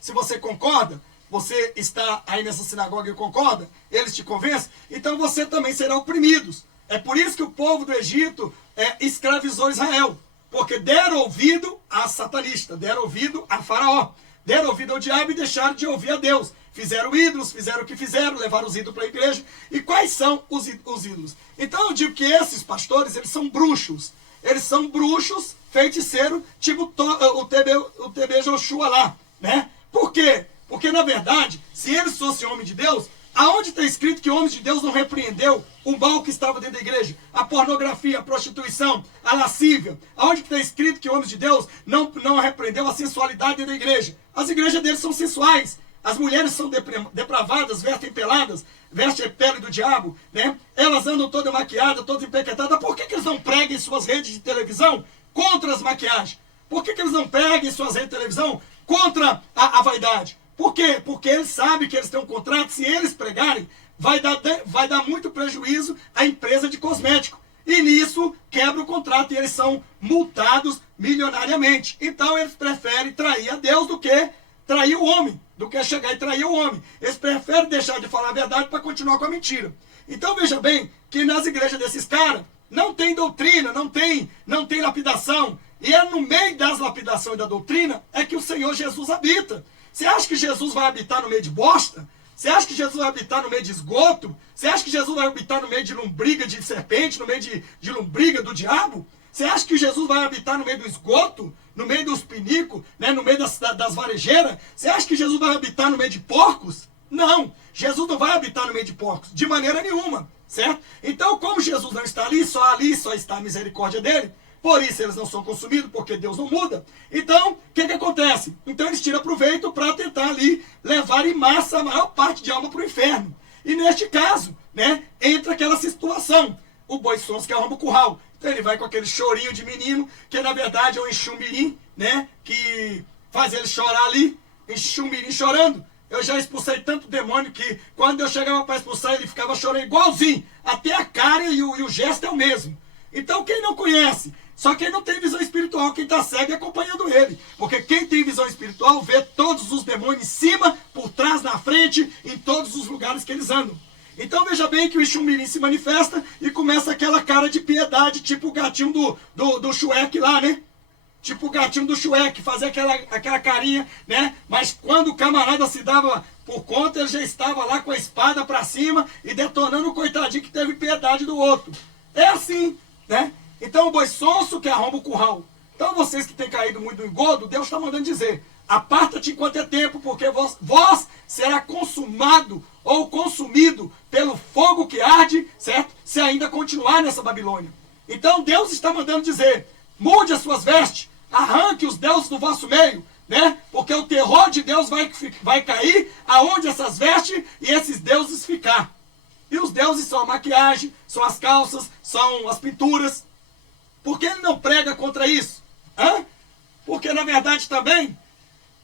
se você concorda, você está aí nessa sinagoga e concorda, eles te convencem, então você também será oprimido. É por isso que o povo do Egito escravizou Israel. Porque deram ouvido a satanista, deram ouvido a Faraó, deram ouvido ao diabo e deixaram de ouvir a Deus. Fizeram ídolos, fizeram o que fizeram, levaram os ídolos para a igreja. E quais são os ídolos? Então eu digo que esses pastores, eles são bruxos. Eles são bruxos, feiticeiros, tipo o TB Joshua lá, né? Por quê? Porque, na verdade, se eles fossem homens de Deus, aonde está escrito que homens de Deus não repreendeu o mal que estava dentro da igreja? A pornografia, a prostituição, a lascívia. Aonde está escrito que homens de Deus não repreendeu a sensualidade dentro da igreja? As igrejas deles são sensuais. As mulheres são depravadas, vestem peladas, vestem a pele do diabo, né? Elas andam todas maquiadas, todas empequetadas. Por que eles não pregam em suas redes de televisão contra as maquiagens? Por que eles não pregam em suas redes de televisão contra a vaidade? Por quê? Porque eles sabem que eles têm um contrato, se eles pregarem, vai dar muito prejuízo à empresa de cosmético. E nisso quebra o contrato e eles são multados milionariamente. Então eles preferem trair a Deus do que trair o homem, do que chegar e trair o homem. Eles preferem deixar de falar a verdade para continuar com a mentira. Então veja bem que nas igrejas desses caras não tem doutrina, não tem lapidação. E é no meio das lapidações e da doutrina é que o Senhor Jesus habita. Você acha que Jesus vai habitar no meio de bosta? Você acha que Jesus vai habitar no meio de esgoto? Você acha que Jesus vai habitar no meio de lombriga de serpente, no meio de lombriga do diabo? Você acha que Jesus vai habitar no meio do esgoto? No meio dos pinicos? Né? No meio das varejeiras? Você acha que Jesus vai habitar no meio de porcos? Não! Jesus não vai habitar no meio de porcos, de maneira nenhuma, certo? Então, como Jesus não está ali só está a misericórdia dele, por isso eles não são consumidos, porque Deus não muda. Então, o que acontece? Então eles tiram proveito para tentar ali levar em massa a maior parte de alma para o inferno. E neste caso, né, entra aquela situação. O boi sonso que arromba o curral. Então ele vai com aquele chorinho de menino, que na verdade é um enxumirim, né, que faz ele chorar ali, enxumirim chorando. Eu já expulsei tanto demônio que quando eu chegava para expulsar ele ficava chorando igualzinho. Até a cara e o gesto é o mesmo. Então quem não conhece, só quem não tem visão espiritual, quem está cego é acompanhando ele. Porque quem tem visão espiritual vê todos os demônios em cima, por trás, na frente, em todos os lugares que eles andam. Então veja bem que o Exumirim se manifesta e começa aquela cara de piedade, tipo o gatinho do Shrek lá, né? Tipo o gatinho do Shrek, fazer aquela carinha, né? Mas quando o camarada se dava por conta, ele já estava lá com a espada para cima e detonando o coitadinho que teve piedade do outro. É assim, né? Então o boi sonso que arromba o curral. Então vocês que têm caído muito no engodo, Deus está mandando dizer: aparta-te enquanto é tempo, porque vós será consumado ou consumido pelo fogo que arde, certo? Se ainda continuar nessa Babilônia. Então Deus está mandando dizer: mude as suas vestes, arranque os deuses do vosso meio, né? Porque o terror de Deus vai cair aonde essas vestes e esses deuses ficar. E os deuses são a maquiagem, são as calças, são as pinturas. Por que ele não prega contra isso? Porque na verdade também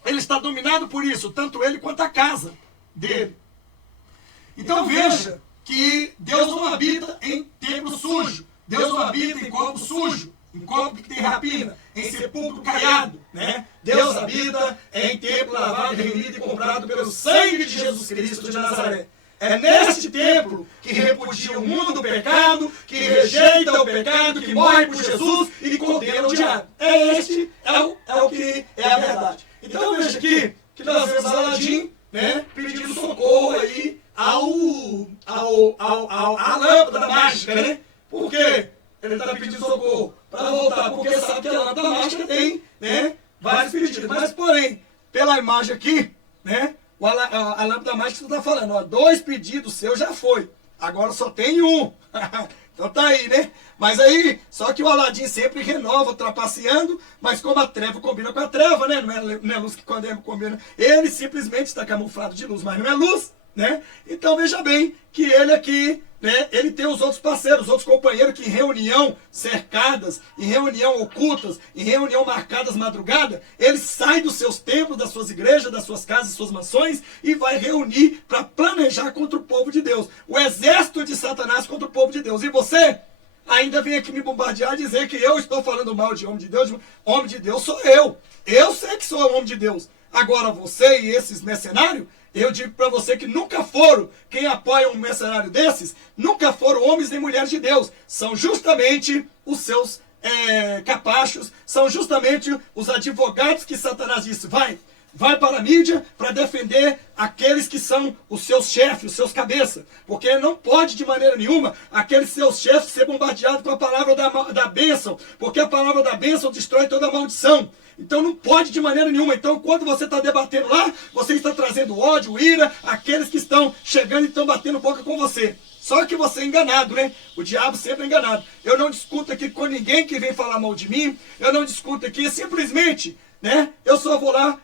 ele está dominado por isso, tanto ele quanto a casa dele. Então veja que Deus não habita em templo sujo. Deus não habita em corpo sujo, em corpo que tem rapina, em sepulcro caiado, né? Deus habita em templo lavado, reunido e comprado pelo sangue de Jesus Cristo de Nazaré. É neste templo que repudia o mundo do pecado, que rejeita o pecado, que morre por Jesus e que condena o diabo. Este é o que é a verdade. Então veja aqui que nós vemos Aladim, né, pedindo socorro aí à lâmpada mágica, né? Por quê? Ele está pedindo socorro para voltar, porque sabe que a lâmpada mágica tem, né, vários pedidos. Mas, porém, pela imagem aqui, né, a lâmpada mágica que você está falando, ó, 2 pedidos seus já foi, agora só tem um. Então tá aí, né? Mas aí, só que o Aladim sempre renova, trapaceando, mas como a treva combina com a treva, né? Não é luz que quando combina. Ele simplesmente está camuflado de luz, mas não é luz, né? Então veja bem que ele aqui, né? Ele tem os outros parceiros, os outros companheiros que em reunião cercadas, em reunião ocultas, em reunião marcadas madrugada, ele sai dos seus templos, das suas igrejas, das suas casas, suas mansões e vai reunir para planejar contra o povo de Deus. O exército de Satanás contra o povo de Deus. E você ainda vem aqui me bombardear e dizer que eu estou falando mal de homem de Deus. Homem de Deus sou eu. Eu sei que sou homem de Deus. Agora você e esses mercenários, eu digo para você que nunca foram, quem apoia um mercenário desses, nunca foram homens nem mulheres de Deus. São justamente os seus capachos, são justamente os advogados que Satanás disse, vai para a mídia para defender aqueles que são os seus chefes, os seus cabeças. Porque não pode de maneira nenhuma aqueles seus chefes ser bombardeados com a palavra da bênção. Porque a palavra da bênção destrói toda a maldição. Então não pode de maneira nenhuma. Então quando você está debatendo lá, você está trazendo ódio, ira, àqueles que estão chegando e estão batendo boca com você. Só que você é enganado, né? O diabo sempre é enganado. Eu não discuto aqui com ninguém que vem falar mal de mim. Eu não discuto aqui, simplesmente, né? Eu só vou lá,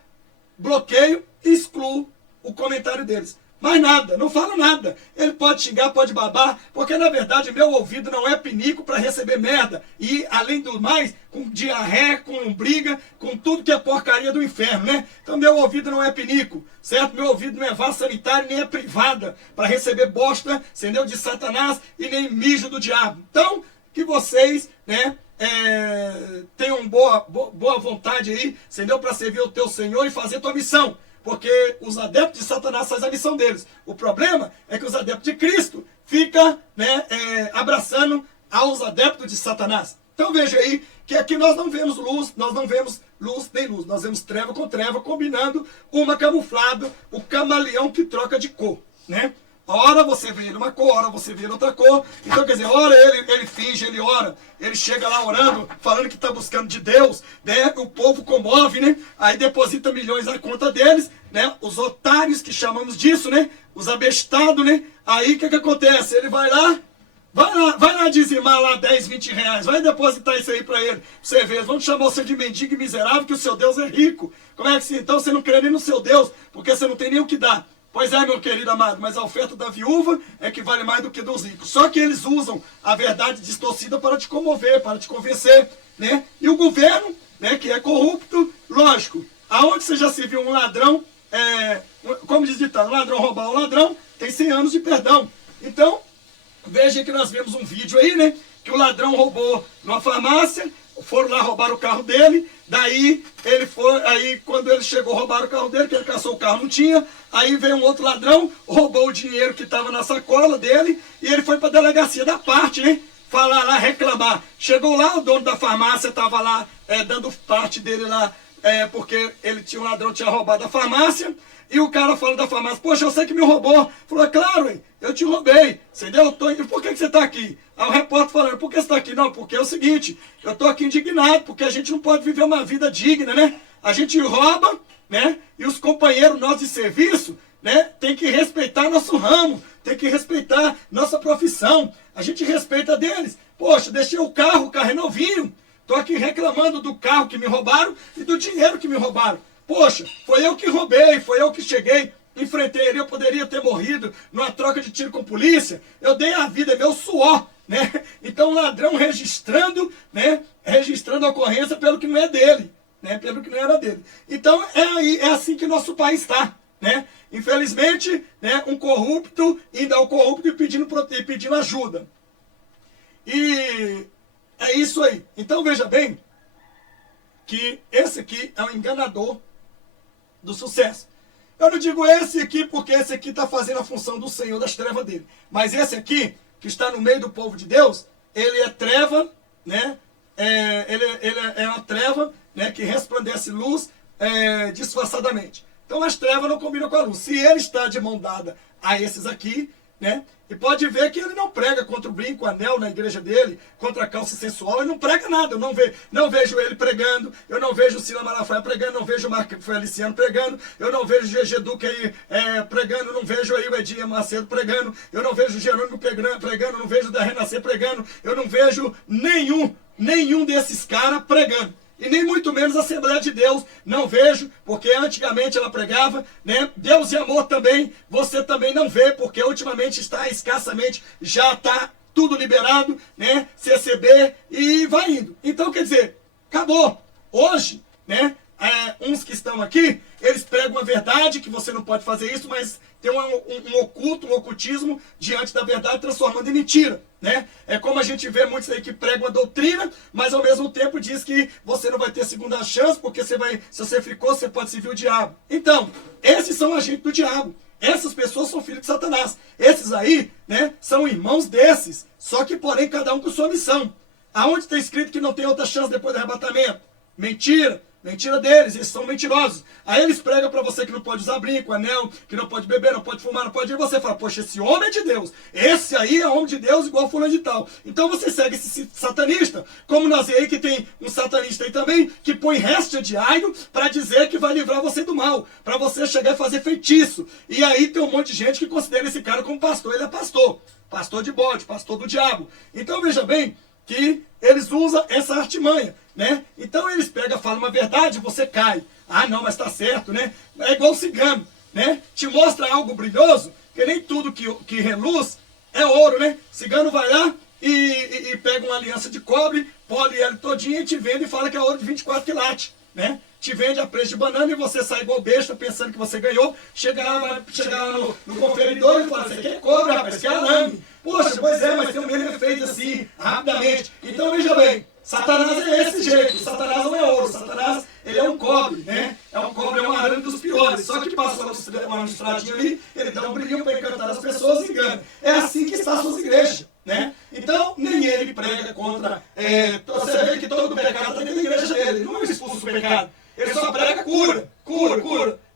bloqueio e excluo o comentário deles. Mais nada, não falo nada. Ele pode xingar, pode babar, porque na verdade meu ouvido não é pinico para receber merda. E além do mais, com diarreia, com briga, com tudo que é porcaria do inferno, né? Então meu ouvido não é pinico, certo? Meu ouvido não é vaso sanitário, nem é privada para receber bosta, entendeu? De Satanás e nem mijo do diabo. Então, que vocês, né? Tenham boa vontade aí, entendeu? Para servir o teu Senhor e fazer tua missão. Porque os adeptos de Satanás fazem a missão deles. O problema é que os adeptos de Cristo ficam, né, abraçando aos adeptos de Satanás. Então veja aí que aqui nós não vemos luz, nós não vemos luz nem luz. Nós vemos treva com treva, combinando uma camuflado, o camaleão que troca de cor, né? Ora você vê ele uma cor, ora você vê ele outra cor. Então, quer dizer, ora ele finge, ele ora. Ele chega lá orando, falando que está buscando de Deus, né? O povo comove, né? Aí deposita milhões na conta deles, né? Os otários que chamamos disso, né? Os abestados, né? Aí o que acontece? Ele vai lá dizimar lá 10, 20 reais. Vai depositar isso aí para ele. Você vê, vão chamar você de mendigo e miserável, que o seu Deus é rico. Como é que se então você não crê nem no seu Deus? Porque você não tem nem o que dar. Pois é, meu querido amado, mas a oferta da viúva é que vale mais do que dos ricos. Só que eles usam a verdade distorcida para te comover, para te convencer, né? E o governo, né, que é corrupto, lógico, aonde você já se viu um ladrão, como diz ditado, ladrão roubar um ladrão, tem 100 anos de perdão. Então, veja que nós vemos um vídeo aí, né, que o ladrão roubou numa farmácia, foram lá roubar o carro dele, daí ele foi, aí quando ele chegou roubaram o carro dele, que ele caçou o carro, não tinha, aí veio um outro ladrão, roubou o dinheiro que estava na sacola dele, e ele foi para a delegacia da parte, né, falar lá, reclamar. Chegou lá, o dono da farmácia estava lá, dando parte dele lá, porque um ladrão tinha roubado a farmácia, e o cara falou da farmácia, poxa, eu sei que me roubou. Falou, claro, hein, eu te roubei, entendeu? Por que você está aqui? Aí o repórter falando, por que você está aqui? Não, porque é o seguinte, eu estou aqui indignado, porque a gente não pode viver uma vida digna, né? A gente rouba, né? E os companheiros nossos de serviço, né? Tem que respeitar nosso ramo, tem que respeitar nossa profissão. A gente respeita deles. Poxa, deixei o carro é novinho. Estou aqui reclamando do carro que me roubaram e do dinheiro que me roubaram. Poxa, foi eu que roubei, foi eu que cheguei, enfrentei ele, eu poderia ter morrido numa troca de tiro com polícia. Eu dei a vida, é meu suor, né? Então o ladrão registrando, né? Registrando a ocorrência pelo que não é dele, né? Pelo que não era dele. Então é assim que nosso país está, né? Infelizmente, né? Um corrupto indo ao corrupto e pedindo ajuda. E é isso aí. Então veja bem que esse aqui é um enganador do sucesso. Eu não digo esse aqui porque esse aqui está fazendo a função do Senhor das trevas dele. Mas esse aqui, que está no meio do povo de Deus, ele é treva, né? Ele é uma treva, né, que resplandece luz disfarçadamente. Então as trevas não combinam com a luz. Se ele está de mão dada a esses aqui, né? E pode ver que ele não prega contra o brinco, o anel na igreja dele, contra a calça sensual, ele não prega nada. Eu não vejo ele pregando, eu não vejo o Silas Malafaia pregando, não vejo o Marco Feliciano pregando, eu não vejo o GG Duque aí pregando, não vejo aí o Edinho Macedo pregando, eu não vejo o Jerônimo pregando, não vejo o da Renascer pregando, eu não vejo nenhum desses caras pregando. E nem muito menos a Assembleia de Deus, não vejo, porque antigamente ela pregava, né? Deus e amor também, você também não vê, porque ultimamente está escassamente, já está tudo liberado, né? CCB e vai indo. Então, quer dizer, acabou. Hoje, né? Uns que estão aqui, eles pregam a verdade, que você não pode fazer isso, mas tem um ocultismo diante da verdade, transformando em mentira, né? É como a gente vê muitos aí que pregam a doutrina, mas ao mesmo tempo diz que você não vai ter segunda chance, porque se você ficou, você pode servir o diabo. Então, esses são agentes do diabo. Essas pessoas são filhos de Satanás. Esses aí, né, são irmãos desses, só que porém cada um com sua missão. Aonde está escrito que não tem outra chance depois do arrebatamento? Mentira. Mentira deles, eles são mentirosos. Aí eles pregam para você que não pode usar brinco, anel, que não pode beber, não pode fumar, não pode... E você fala, poxa, esse homem é de Deus. Esse aí é homem de Deus igual fulano de tal. Então você segue esse satanista, como nós aí que tem um satanista aí também, que põe réstia de alho para dizer que vai livrar você do mal, para você chegar e fazer feitiço. E aí tem um monte de gente que considera esse cara como pastor. Ele é pastor. Pastor de bode, pastor do diabo. Então veja bem que eles usam essa artimanha, né? Então eles pegam, falam uma verdade, você cai. Ah, não, mas tá certo, né? É igual o cigano, né? Te mostra algo brilhoso, que nem tudo que reluz é ouro, né? Cigano vai lá e pega uma aliança de cobre, pole ela todinha e te vende e fala que é ouro de 24 quilates, né? Te vende a preço de banana e você sai igual besta pensando que você ganhou. Chega lá no conferidor e fala, você quer cobre, rapaz, você quer arame. Poxa, pois é, mas tem um mesmo efeito assim, rapidamente. Então veja bem, Satanás é desse jeito. Satanás não é ouro, Satanás ele é um cobre, né? É um cobre, é um arame dos piores. Só que passou uma mistradinha ali, ele dá um brilhinho para encantar as pessoas e engana. É assim que está as suas igrejas, né? Então, nem ele prega contra... você vê que todo pecado está dentro da igreja dele. Ele não expulsa o pecado. Ele só prega cura.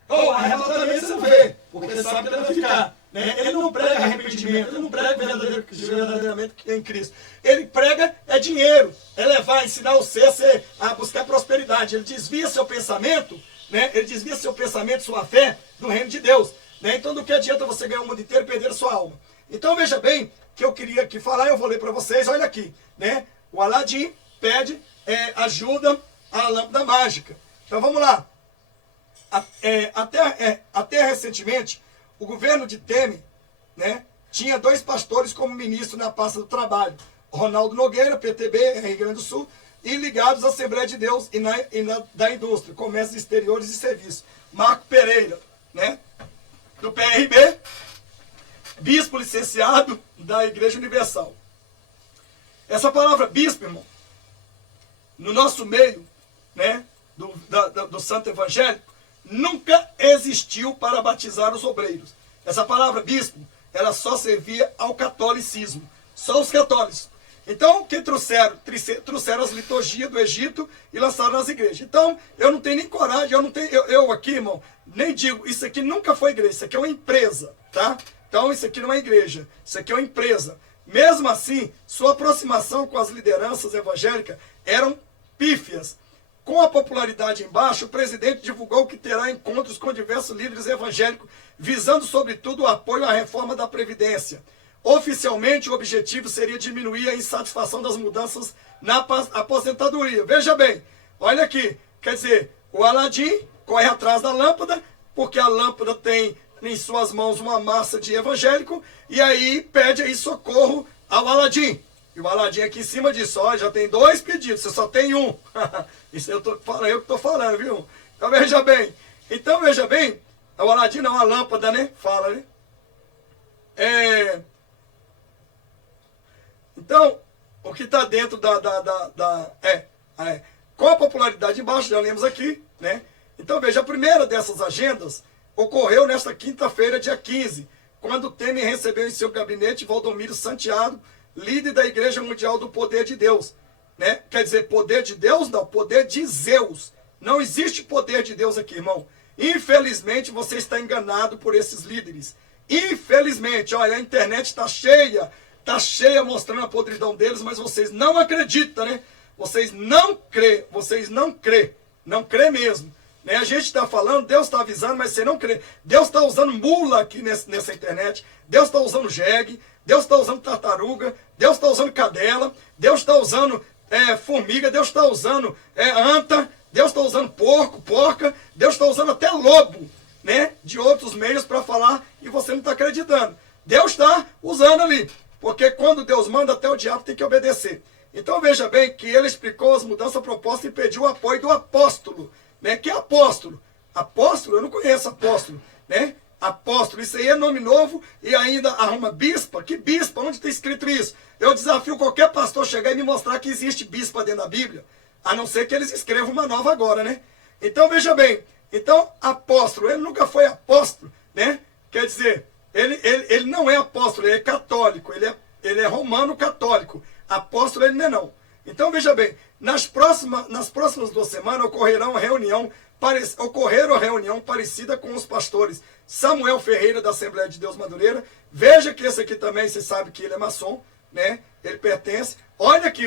Ou arrebatamento você não vê, porque ele sabe que ele vai ficar. Né? Ele não prega arrependimento, ele não prega verdadeiramente em Cristo. Ele prega dinheiro, é levar, ensinar você a buscar prosperidade. Ele desvia seu pensamento, né? Ele desvia seu pensamento, sua fé do reino de Deus. Né? Então, do que adianta você ganhar o mundo inteiro e perder a sua alma? Então, veja bem, que eu queria aqui falar, eu vou ler para vocês, olha aqui. Né? O Aladim pede ajuda à lâmpada mágica. Então, vamos lá. Até recentemente, o governo de Temer, né, tinha 2 pastores como ministro na pasta do trabalho. Ronaldo Nogueira, PTB, Rio Grande do Sul, e ligados à Assembleia de Deus da Indústria, Comércio Exteriores e Serviços. Marco Pereira, né, do PRB, bispo licenciado da Igreja Universal. Essa palavra bispo, irmão, no nosso meio, né, do santo evangélico, nunca existiu para batizar os obreiros. Essa palavra bispo, ela só servia ao catolicismo. Só os católicos. Então, que trouxeram as liturgias do Egito e lançaram nas igrejas. Então, eu não tenho nem coragem, eu aqui, irmão, nem digo, isso aqui nunca foi igreja, isso aqui é uma empresa, tá? Então, isso aqui não é igreja, isso aqui é uma empresa. Mesmo assim, sua aproximação com as lideranças evangélicas eram pífias. Com a popularidade em baixo, o presidente divulgou que terá encontros com diversos líderes evangélicos, visando sobretudo o apoio à reforma da Previdência. Oficialmente, o objetivo seria diminuir a insatisfação das mudanças na aposentadoria. Veja bem, olha aqui, quer dizer, o Aladim corre atrás da lâmpada, porque a lâmpada tem em suas mãos uma massa de evangélico, e aí pede aí socorro ao Aladim. E o Aladim aqui em cima disso, ó, já tem 2 pedidos, você só tem um. Isso eu que estou falando, viu? Então veja bem, o Aladim não, a lâmpada, né? Fala, né? Então, o que está dentro com a popularidade embaixo, já lemos aqui, né? Então veja, a primeira dessas agendas ocorreu nesta quinta-feira, dia 15, quando Temer recebeu em seu gabinete Valdomiro Santiago, líder da Igreja Mundial do Poder de Deus. Né? Quer dizer, poder de Deus? Não, poder de Zeus. Não existe poder de Deus aqui, irmão. Infelizmente, você está enganado por esses líderes. Infelizmente, olha, a internet está cheia mostrando a podridão deles, mas vocês não acreditam, né? Vocês não crê mesmo. Né? A gente está falando, Deus está avisando, mas você não crê. Deus está usando mula aqui nessa internet, Deus está usando jegue, Deus está usando tartaruga, Deus está usando cadela, Deus está usando formiga, Deus está usando anta, Deus está usando porca, Deus está usando até lobo, né, de outros meios para falar e você não está acreditando. Deus está usando ali, porque quando Deus manda, até o diabo tem que obedecer. Então veja bem que ele explicou as mudanças propostas e pediu o apoio do apóstolo. Né? Que é apóstolo? Apóstolo? Eu não conheço apóstolo. Né? Apóstolo, isso aí é nome novo e ainda arruma bispa. Que bispa? Onde está escrito isso? Eu desafio qualquer pastor chegar e me mostrar que existe bispa dentro da Bíblia. A não ser que eles escrevam uma nova agora, né? Então veja bem. Então, apóstolo, ele nunca foi apóstolo, né? Quer dizer, ele não é apóstolo, ele é católico. Ele é romano católico. Apóstolo ele não é não. Então, veja bem, nas próximas 2 semanas ocorreram reunião parecida com os pastores Samuel Ferreira, da Assembleia de Deus Madureira. Veja que esse aqui também, você sabe que ele é maçom, né? Ele pertence. Olha aqui,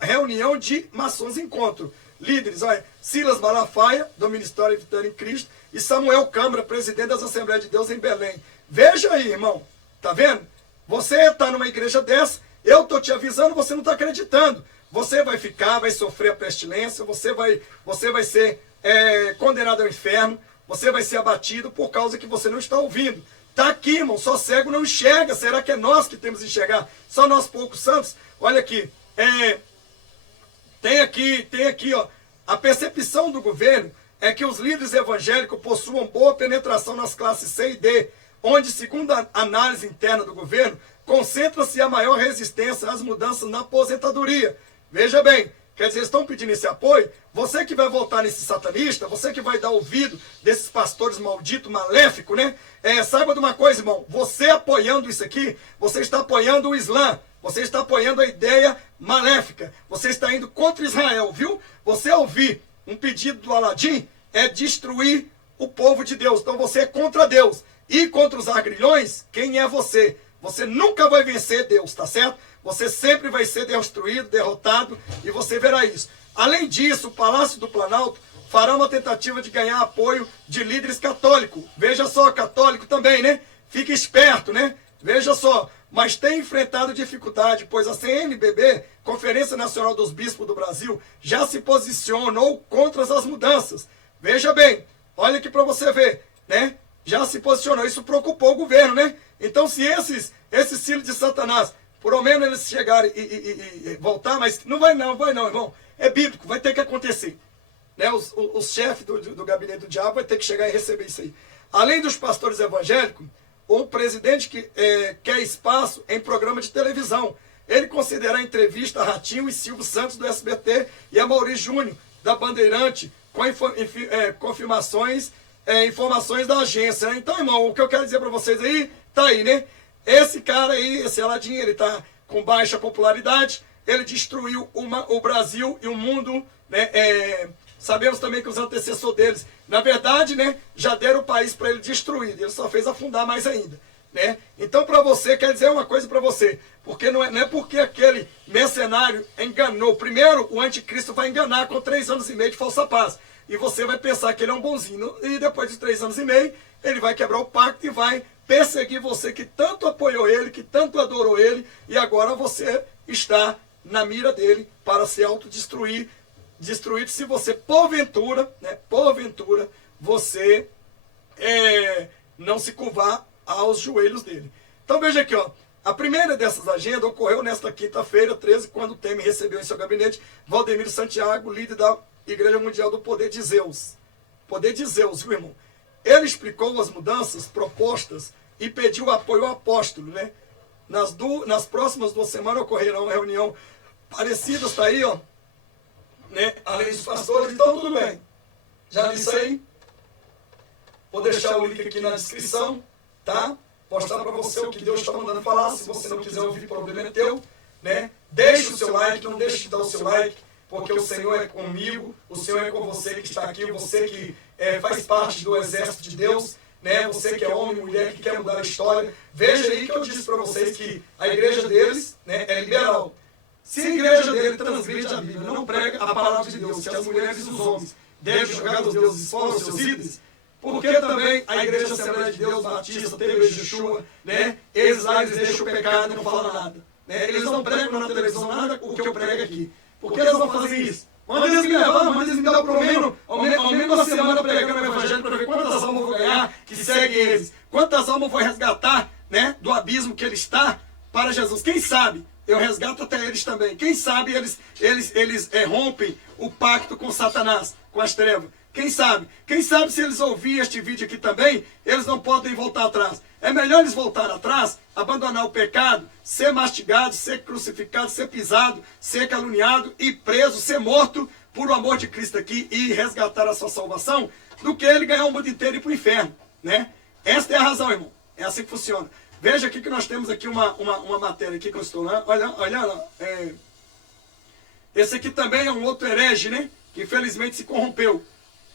reunião de maçons encontro. Líderes, olha, Silas Malafaia, do Ministério Vitória em Cristo, e Samuel Câmara, presidente das Assembleias de Deus em Belém. Veja aí, irmão, tá vendo? Você está numa igreja dessa, eu estou te avisando, você não está acreditando. Você vai ficar, vai sofrer a pestilência, você vai ser condenado ao inferno, você vai ser abatido por causa que você não está ouvindo. Está aqui, irmão, só cego não enxerga. Será que é nós que temos que enxergar? Só nós poucos santos? Olha aqui, tem aqui, ó, a percepção do governo é que os líderes evangélicos possuam boa penetração nas classes C e D, onde, segundo a análise interna do governo, concentra-se a maior resistência às mudanças na aposentadoria. Veja bem, quer dizer, eles estão pedindo esse apoio. Você que vai votar nesse satanista, você que vai dar ouvido desses pastores malditos, maléficos, né? Saiba de uma coisa, irmão, você apoiando isso aqui, você está apoiando o Islã, você está apoiando a ideia maléfica, você está indo contra Israel, viu? Você ouvir um pedido do Aladim é destruir o povo de Deus. Então você é contra Deus. E contra os agrilhões, quem é você? Você nunca vai vencer Deus, tá certo? Você sempre vai ser destruído, derrotado, e você verá isso. Além disso, o Palácio do Planalto fará uma tentativa de ganhar apoio de líderes católicos. Veja só, católico também, né? Fique esperto, né? Veja só, mas tem enfrentado dificuldade, pois a CNBB, Conferência Nacional dos Bispos do Brasil, já se posicionou contra as mudanças. Veja bem, olha aqui para você ver, né? Já se posicionou, isso preocupou o governo, né? Então, se esses filhos de Satanás, por ao menos eles chegarem e voltar, mas não vai não, irmão. É bíblico, vai ter que acontecer. Né? Os chefes do gabinete do diabo vai ter que chegar e receber isso aí. Além dos pastores evangélicos, o presidente que quer espaço em programa de televisão. Ele considera a entrevista a Ratinho e Silvio Santos do SBT e a Maurício Júnior da Bandeirante com informações da agência. Né? Então, irmão, o que eu quero dizer para vocês aí, tá aí, né? Esse cara aí, esse Aladim, ele tá com baixa popularidade, ele destruiu o Brasil e o mundo, né? Sabemos também que os antecessores deles, na verdade, né, já deram o país para ele destruir, ele só fez afundar mais ainda. Né? Então, para você, quer dizer uma coisa para você, porque não é porque aquele mercenário enganou. Primeiro, o anticristo vai enganar com 3 anos e meio de falsa paz, e você vai pensar que ele é um bonzinho, e depois de 3 anos e meio, ele vai quebrar o pacto e vai perseguir você que tanto apoiou ele, que tanto adorou ele, e agora você está na mira dele para se autodestruir, se você, porventura, você não se curvar aos joelhos dele. Então veja aqui, ó, a primeira dessas agendas ocorreu nesta quinta-feira, 13, quando o Temer recebeu em seu gabinete Valdemiro Santiago, líder da Igreja Mundial do Poder de Zeus. Poder de Zeus, viu, irmão? Ele explicou as mudanças propostas e pediu apoio ao apóstolo, né? Nas próximas 2 semanas ocorrerá uma reunião parecida, está aí, ó, né? Além dos pastores, então tudo bem. Já disse aí? Vou deixar o link aqui na descrição, tá? Mostrar para você o que Deus está mandando falar. Se você não quiser ouvir, o problema é teu, né? Deixe o seu like, não deixe de dar o seu like, porque o Senhor é comigo, o Senhor é com você que está aqui, você que faz parte do exército de Deus, né? Você que é homem, mulher, que quer mudar a história. Veja aí que eu disse para vocês que a igreja deles, né, é liberal. Se a igreja dele transgride a Bíblia, não prega a palavra de Deus, que as mulheres e os homens devem jogar os deuses fora, os seus ídolos, porque também a igreja Assembleia de Deus, Batista, TV Yeshua, né, eles deixam o pecado e não falam nada. Né? Eles não pregam na televisão nada o que eu prego aqui. Por que eles vão fazer isso? Manda eles me levar, manda eles me dar ao menos uma semana pregando o evangelho para ver quantas almas eu vou ganhar que seguem eles. Quantas almas eu vou resgatar, né, do abismo que ele está para Jesus. Quem sabe eu resgato até eles também. Quem sabe eles rompem o pacto com Satanás, com as trevas. Quem sabe? Quem sabe se eles ouvirem este vídeo aqui também, eles não podem voltar atrás. É melhor eles voltar atrás, abandonar o pecado, ser mastigado, ser crucificado, ser pisado, ser caluniado e preso, ser morto por o amor de Cristo aqui e resgatar a sua salvação, do que ele ganhar o mundo inteiro e ir para o inferno. Né? Esta é a razão, irmão. É assim que funciona. Veja aqui que nós temos aqui uma matéria aqui que eu estou lá. Olha lá. Esse aqui também é um outro herege, né? Que infelizmente se corrompeu.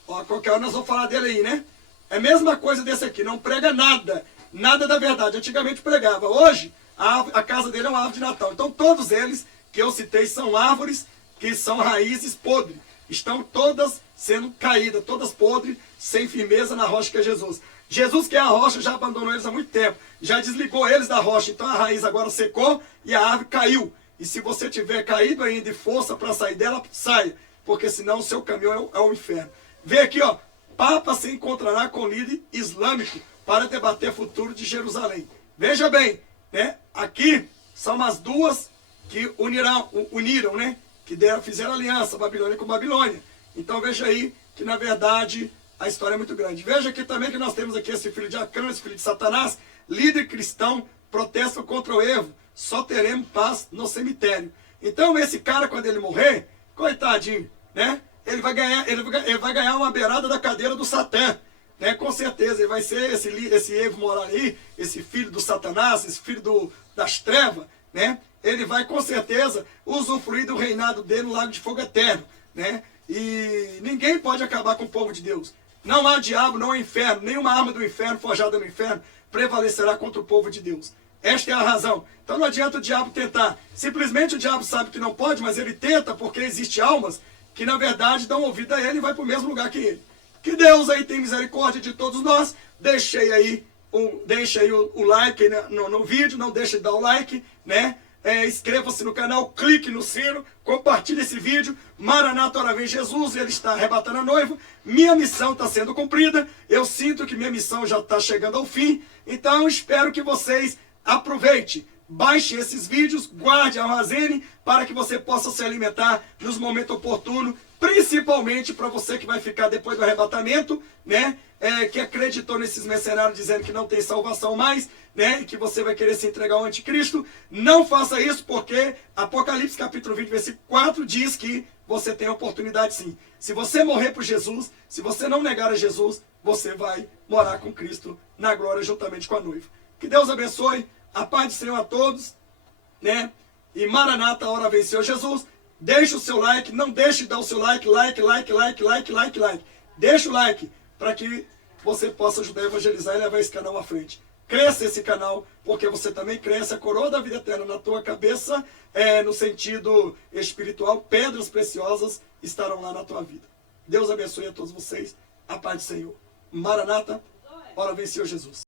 Ó, qualquer hora nós vamos falar dele aí, né? É a mesma coisa desse aqui, não prega nada. Nada da verdade. Antigamente pregava. Hoje, a casa dele é uma árvore de Natal. Então todos eles que eu citei são árvores que são raízes podres. Estão todas sendo caídas, todas podres, sem firmeza na rocha que é Jesus. Jesus, que é a rocha, já abandonou eles há muito tempo. Já desligou eles da rocha. Então a raiz agora secou e a árvore caiu. E se você tiver caído ainda e força para sair dela, saia. Porque senão o seu caminho é o inferno. Vê aqui, ó. Papa se encontrará com líder islâmico para debater futuro de Jerusalém. Veja bem, né? Aqui são as duas que uniram, né? Que fizeram aliança, Babilônia com Babilônia. Então veja aí que na verdade a história é muito grande. Veja aqui também que nós temos aqui esse filho de Acã, esse filho de Satanás, líder cristão, protesta contra o erro. Só teremos paz no cemitério. Então esse cara, quando ele morrer, coitadinho, né? Ele vai ganhar uma beirada da cadeira do Satã, né? Com certeza, ele vai ser esse Evo Morales aí, esse filho do Satanás, esse filho das trevas, né? Ele vai com certeza usufruir do reinado dele no lago de fogo eterno, né? E ninguém pode acabar com o povo de Deus. Não há diabo, não há inferno, nenhuma arma do inferno forjada no inferno prevalecerá contra o povo de Deus. Esta é a razão. Então não adianta o diabo tentar. Simplesmente o diabo sabe que não pode, mas ele tenta porque existem almas que na verdade dão ouvido a ele e vai para o mesmo lugar que ele. Que Deus aí tem misericórdia de todos nós. Deixe aí o like no vídeo, não deixe de dar o like, né? Inscreva-se no canal, clique no sino, compartilhe esse vídeo. Maranata, ora vem Jesus, ele está arrebatando a noiva. Minha missão está sendo cumprida. Eu sinto que minha missão já está chegando ao fim. Então espero que vocês aproveitem. Baixe esses vídeos, guarde, armazene, para que você possa se alimentar nos momentos oportunos, principalmente para você que vai ficar depois do arrebatamento, né? Que acreditou nesses mercenários dizendo que não tem salvação mais, né? E que você vai querer se entregar ao anticristo. Não faça isso, porque Apocalipse capítulo 20, versículo 4 diz que você tem a oportunidade sim. Se você morrer por Jesus, se você não negar a Jesus, você vai morar com Cristo na glória juntamente com a noiva. Que Deus abençoe. A paz do Senhor a todos, né? E Maranata, a hora venceu Jesus. Deixa o seu like, não deixe de dar o seu like. Deixa o like para que você possa ajudar a evangelizar e levar esse canal à frente. Cresça esse canal, porque você também cresce. A coroa da vida eterna na tua cabeça, no sentido espiritual, pedras preciosas estarão lá na tua vida. Deus abençoe a todos vocês. A paz do Senhor. Maranata, hora venceu Jesus.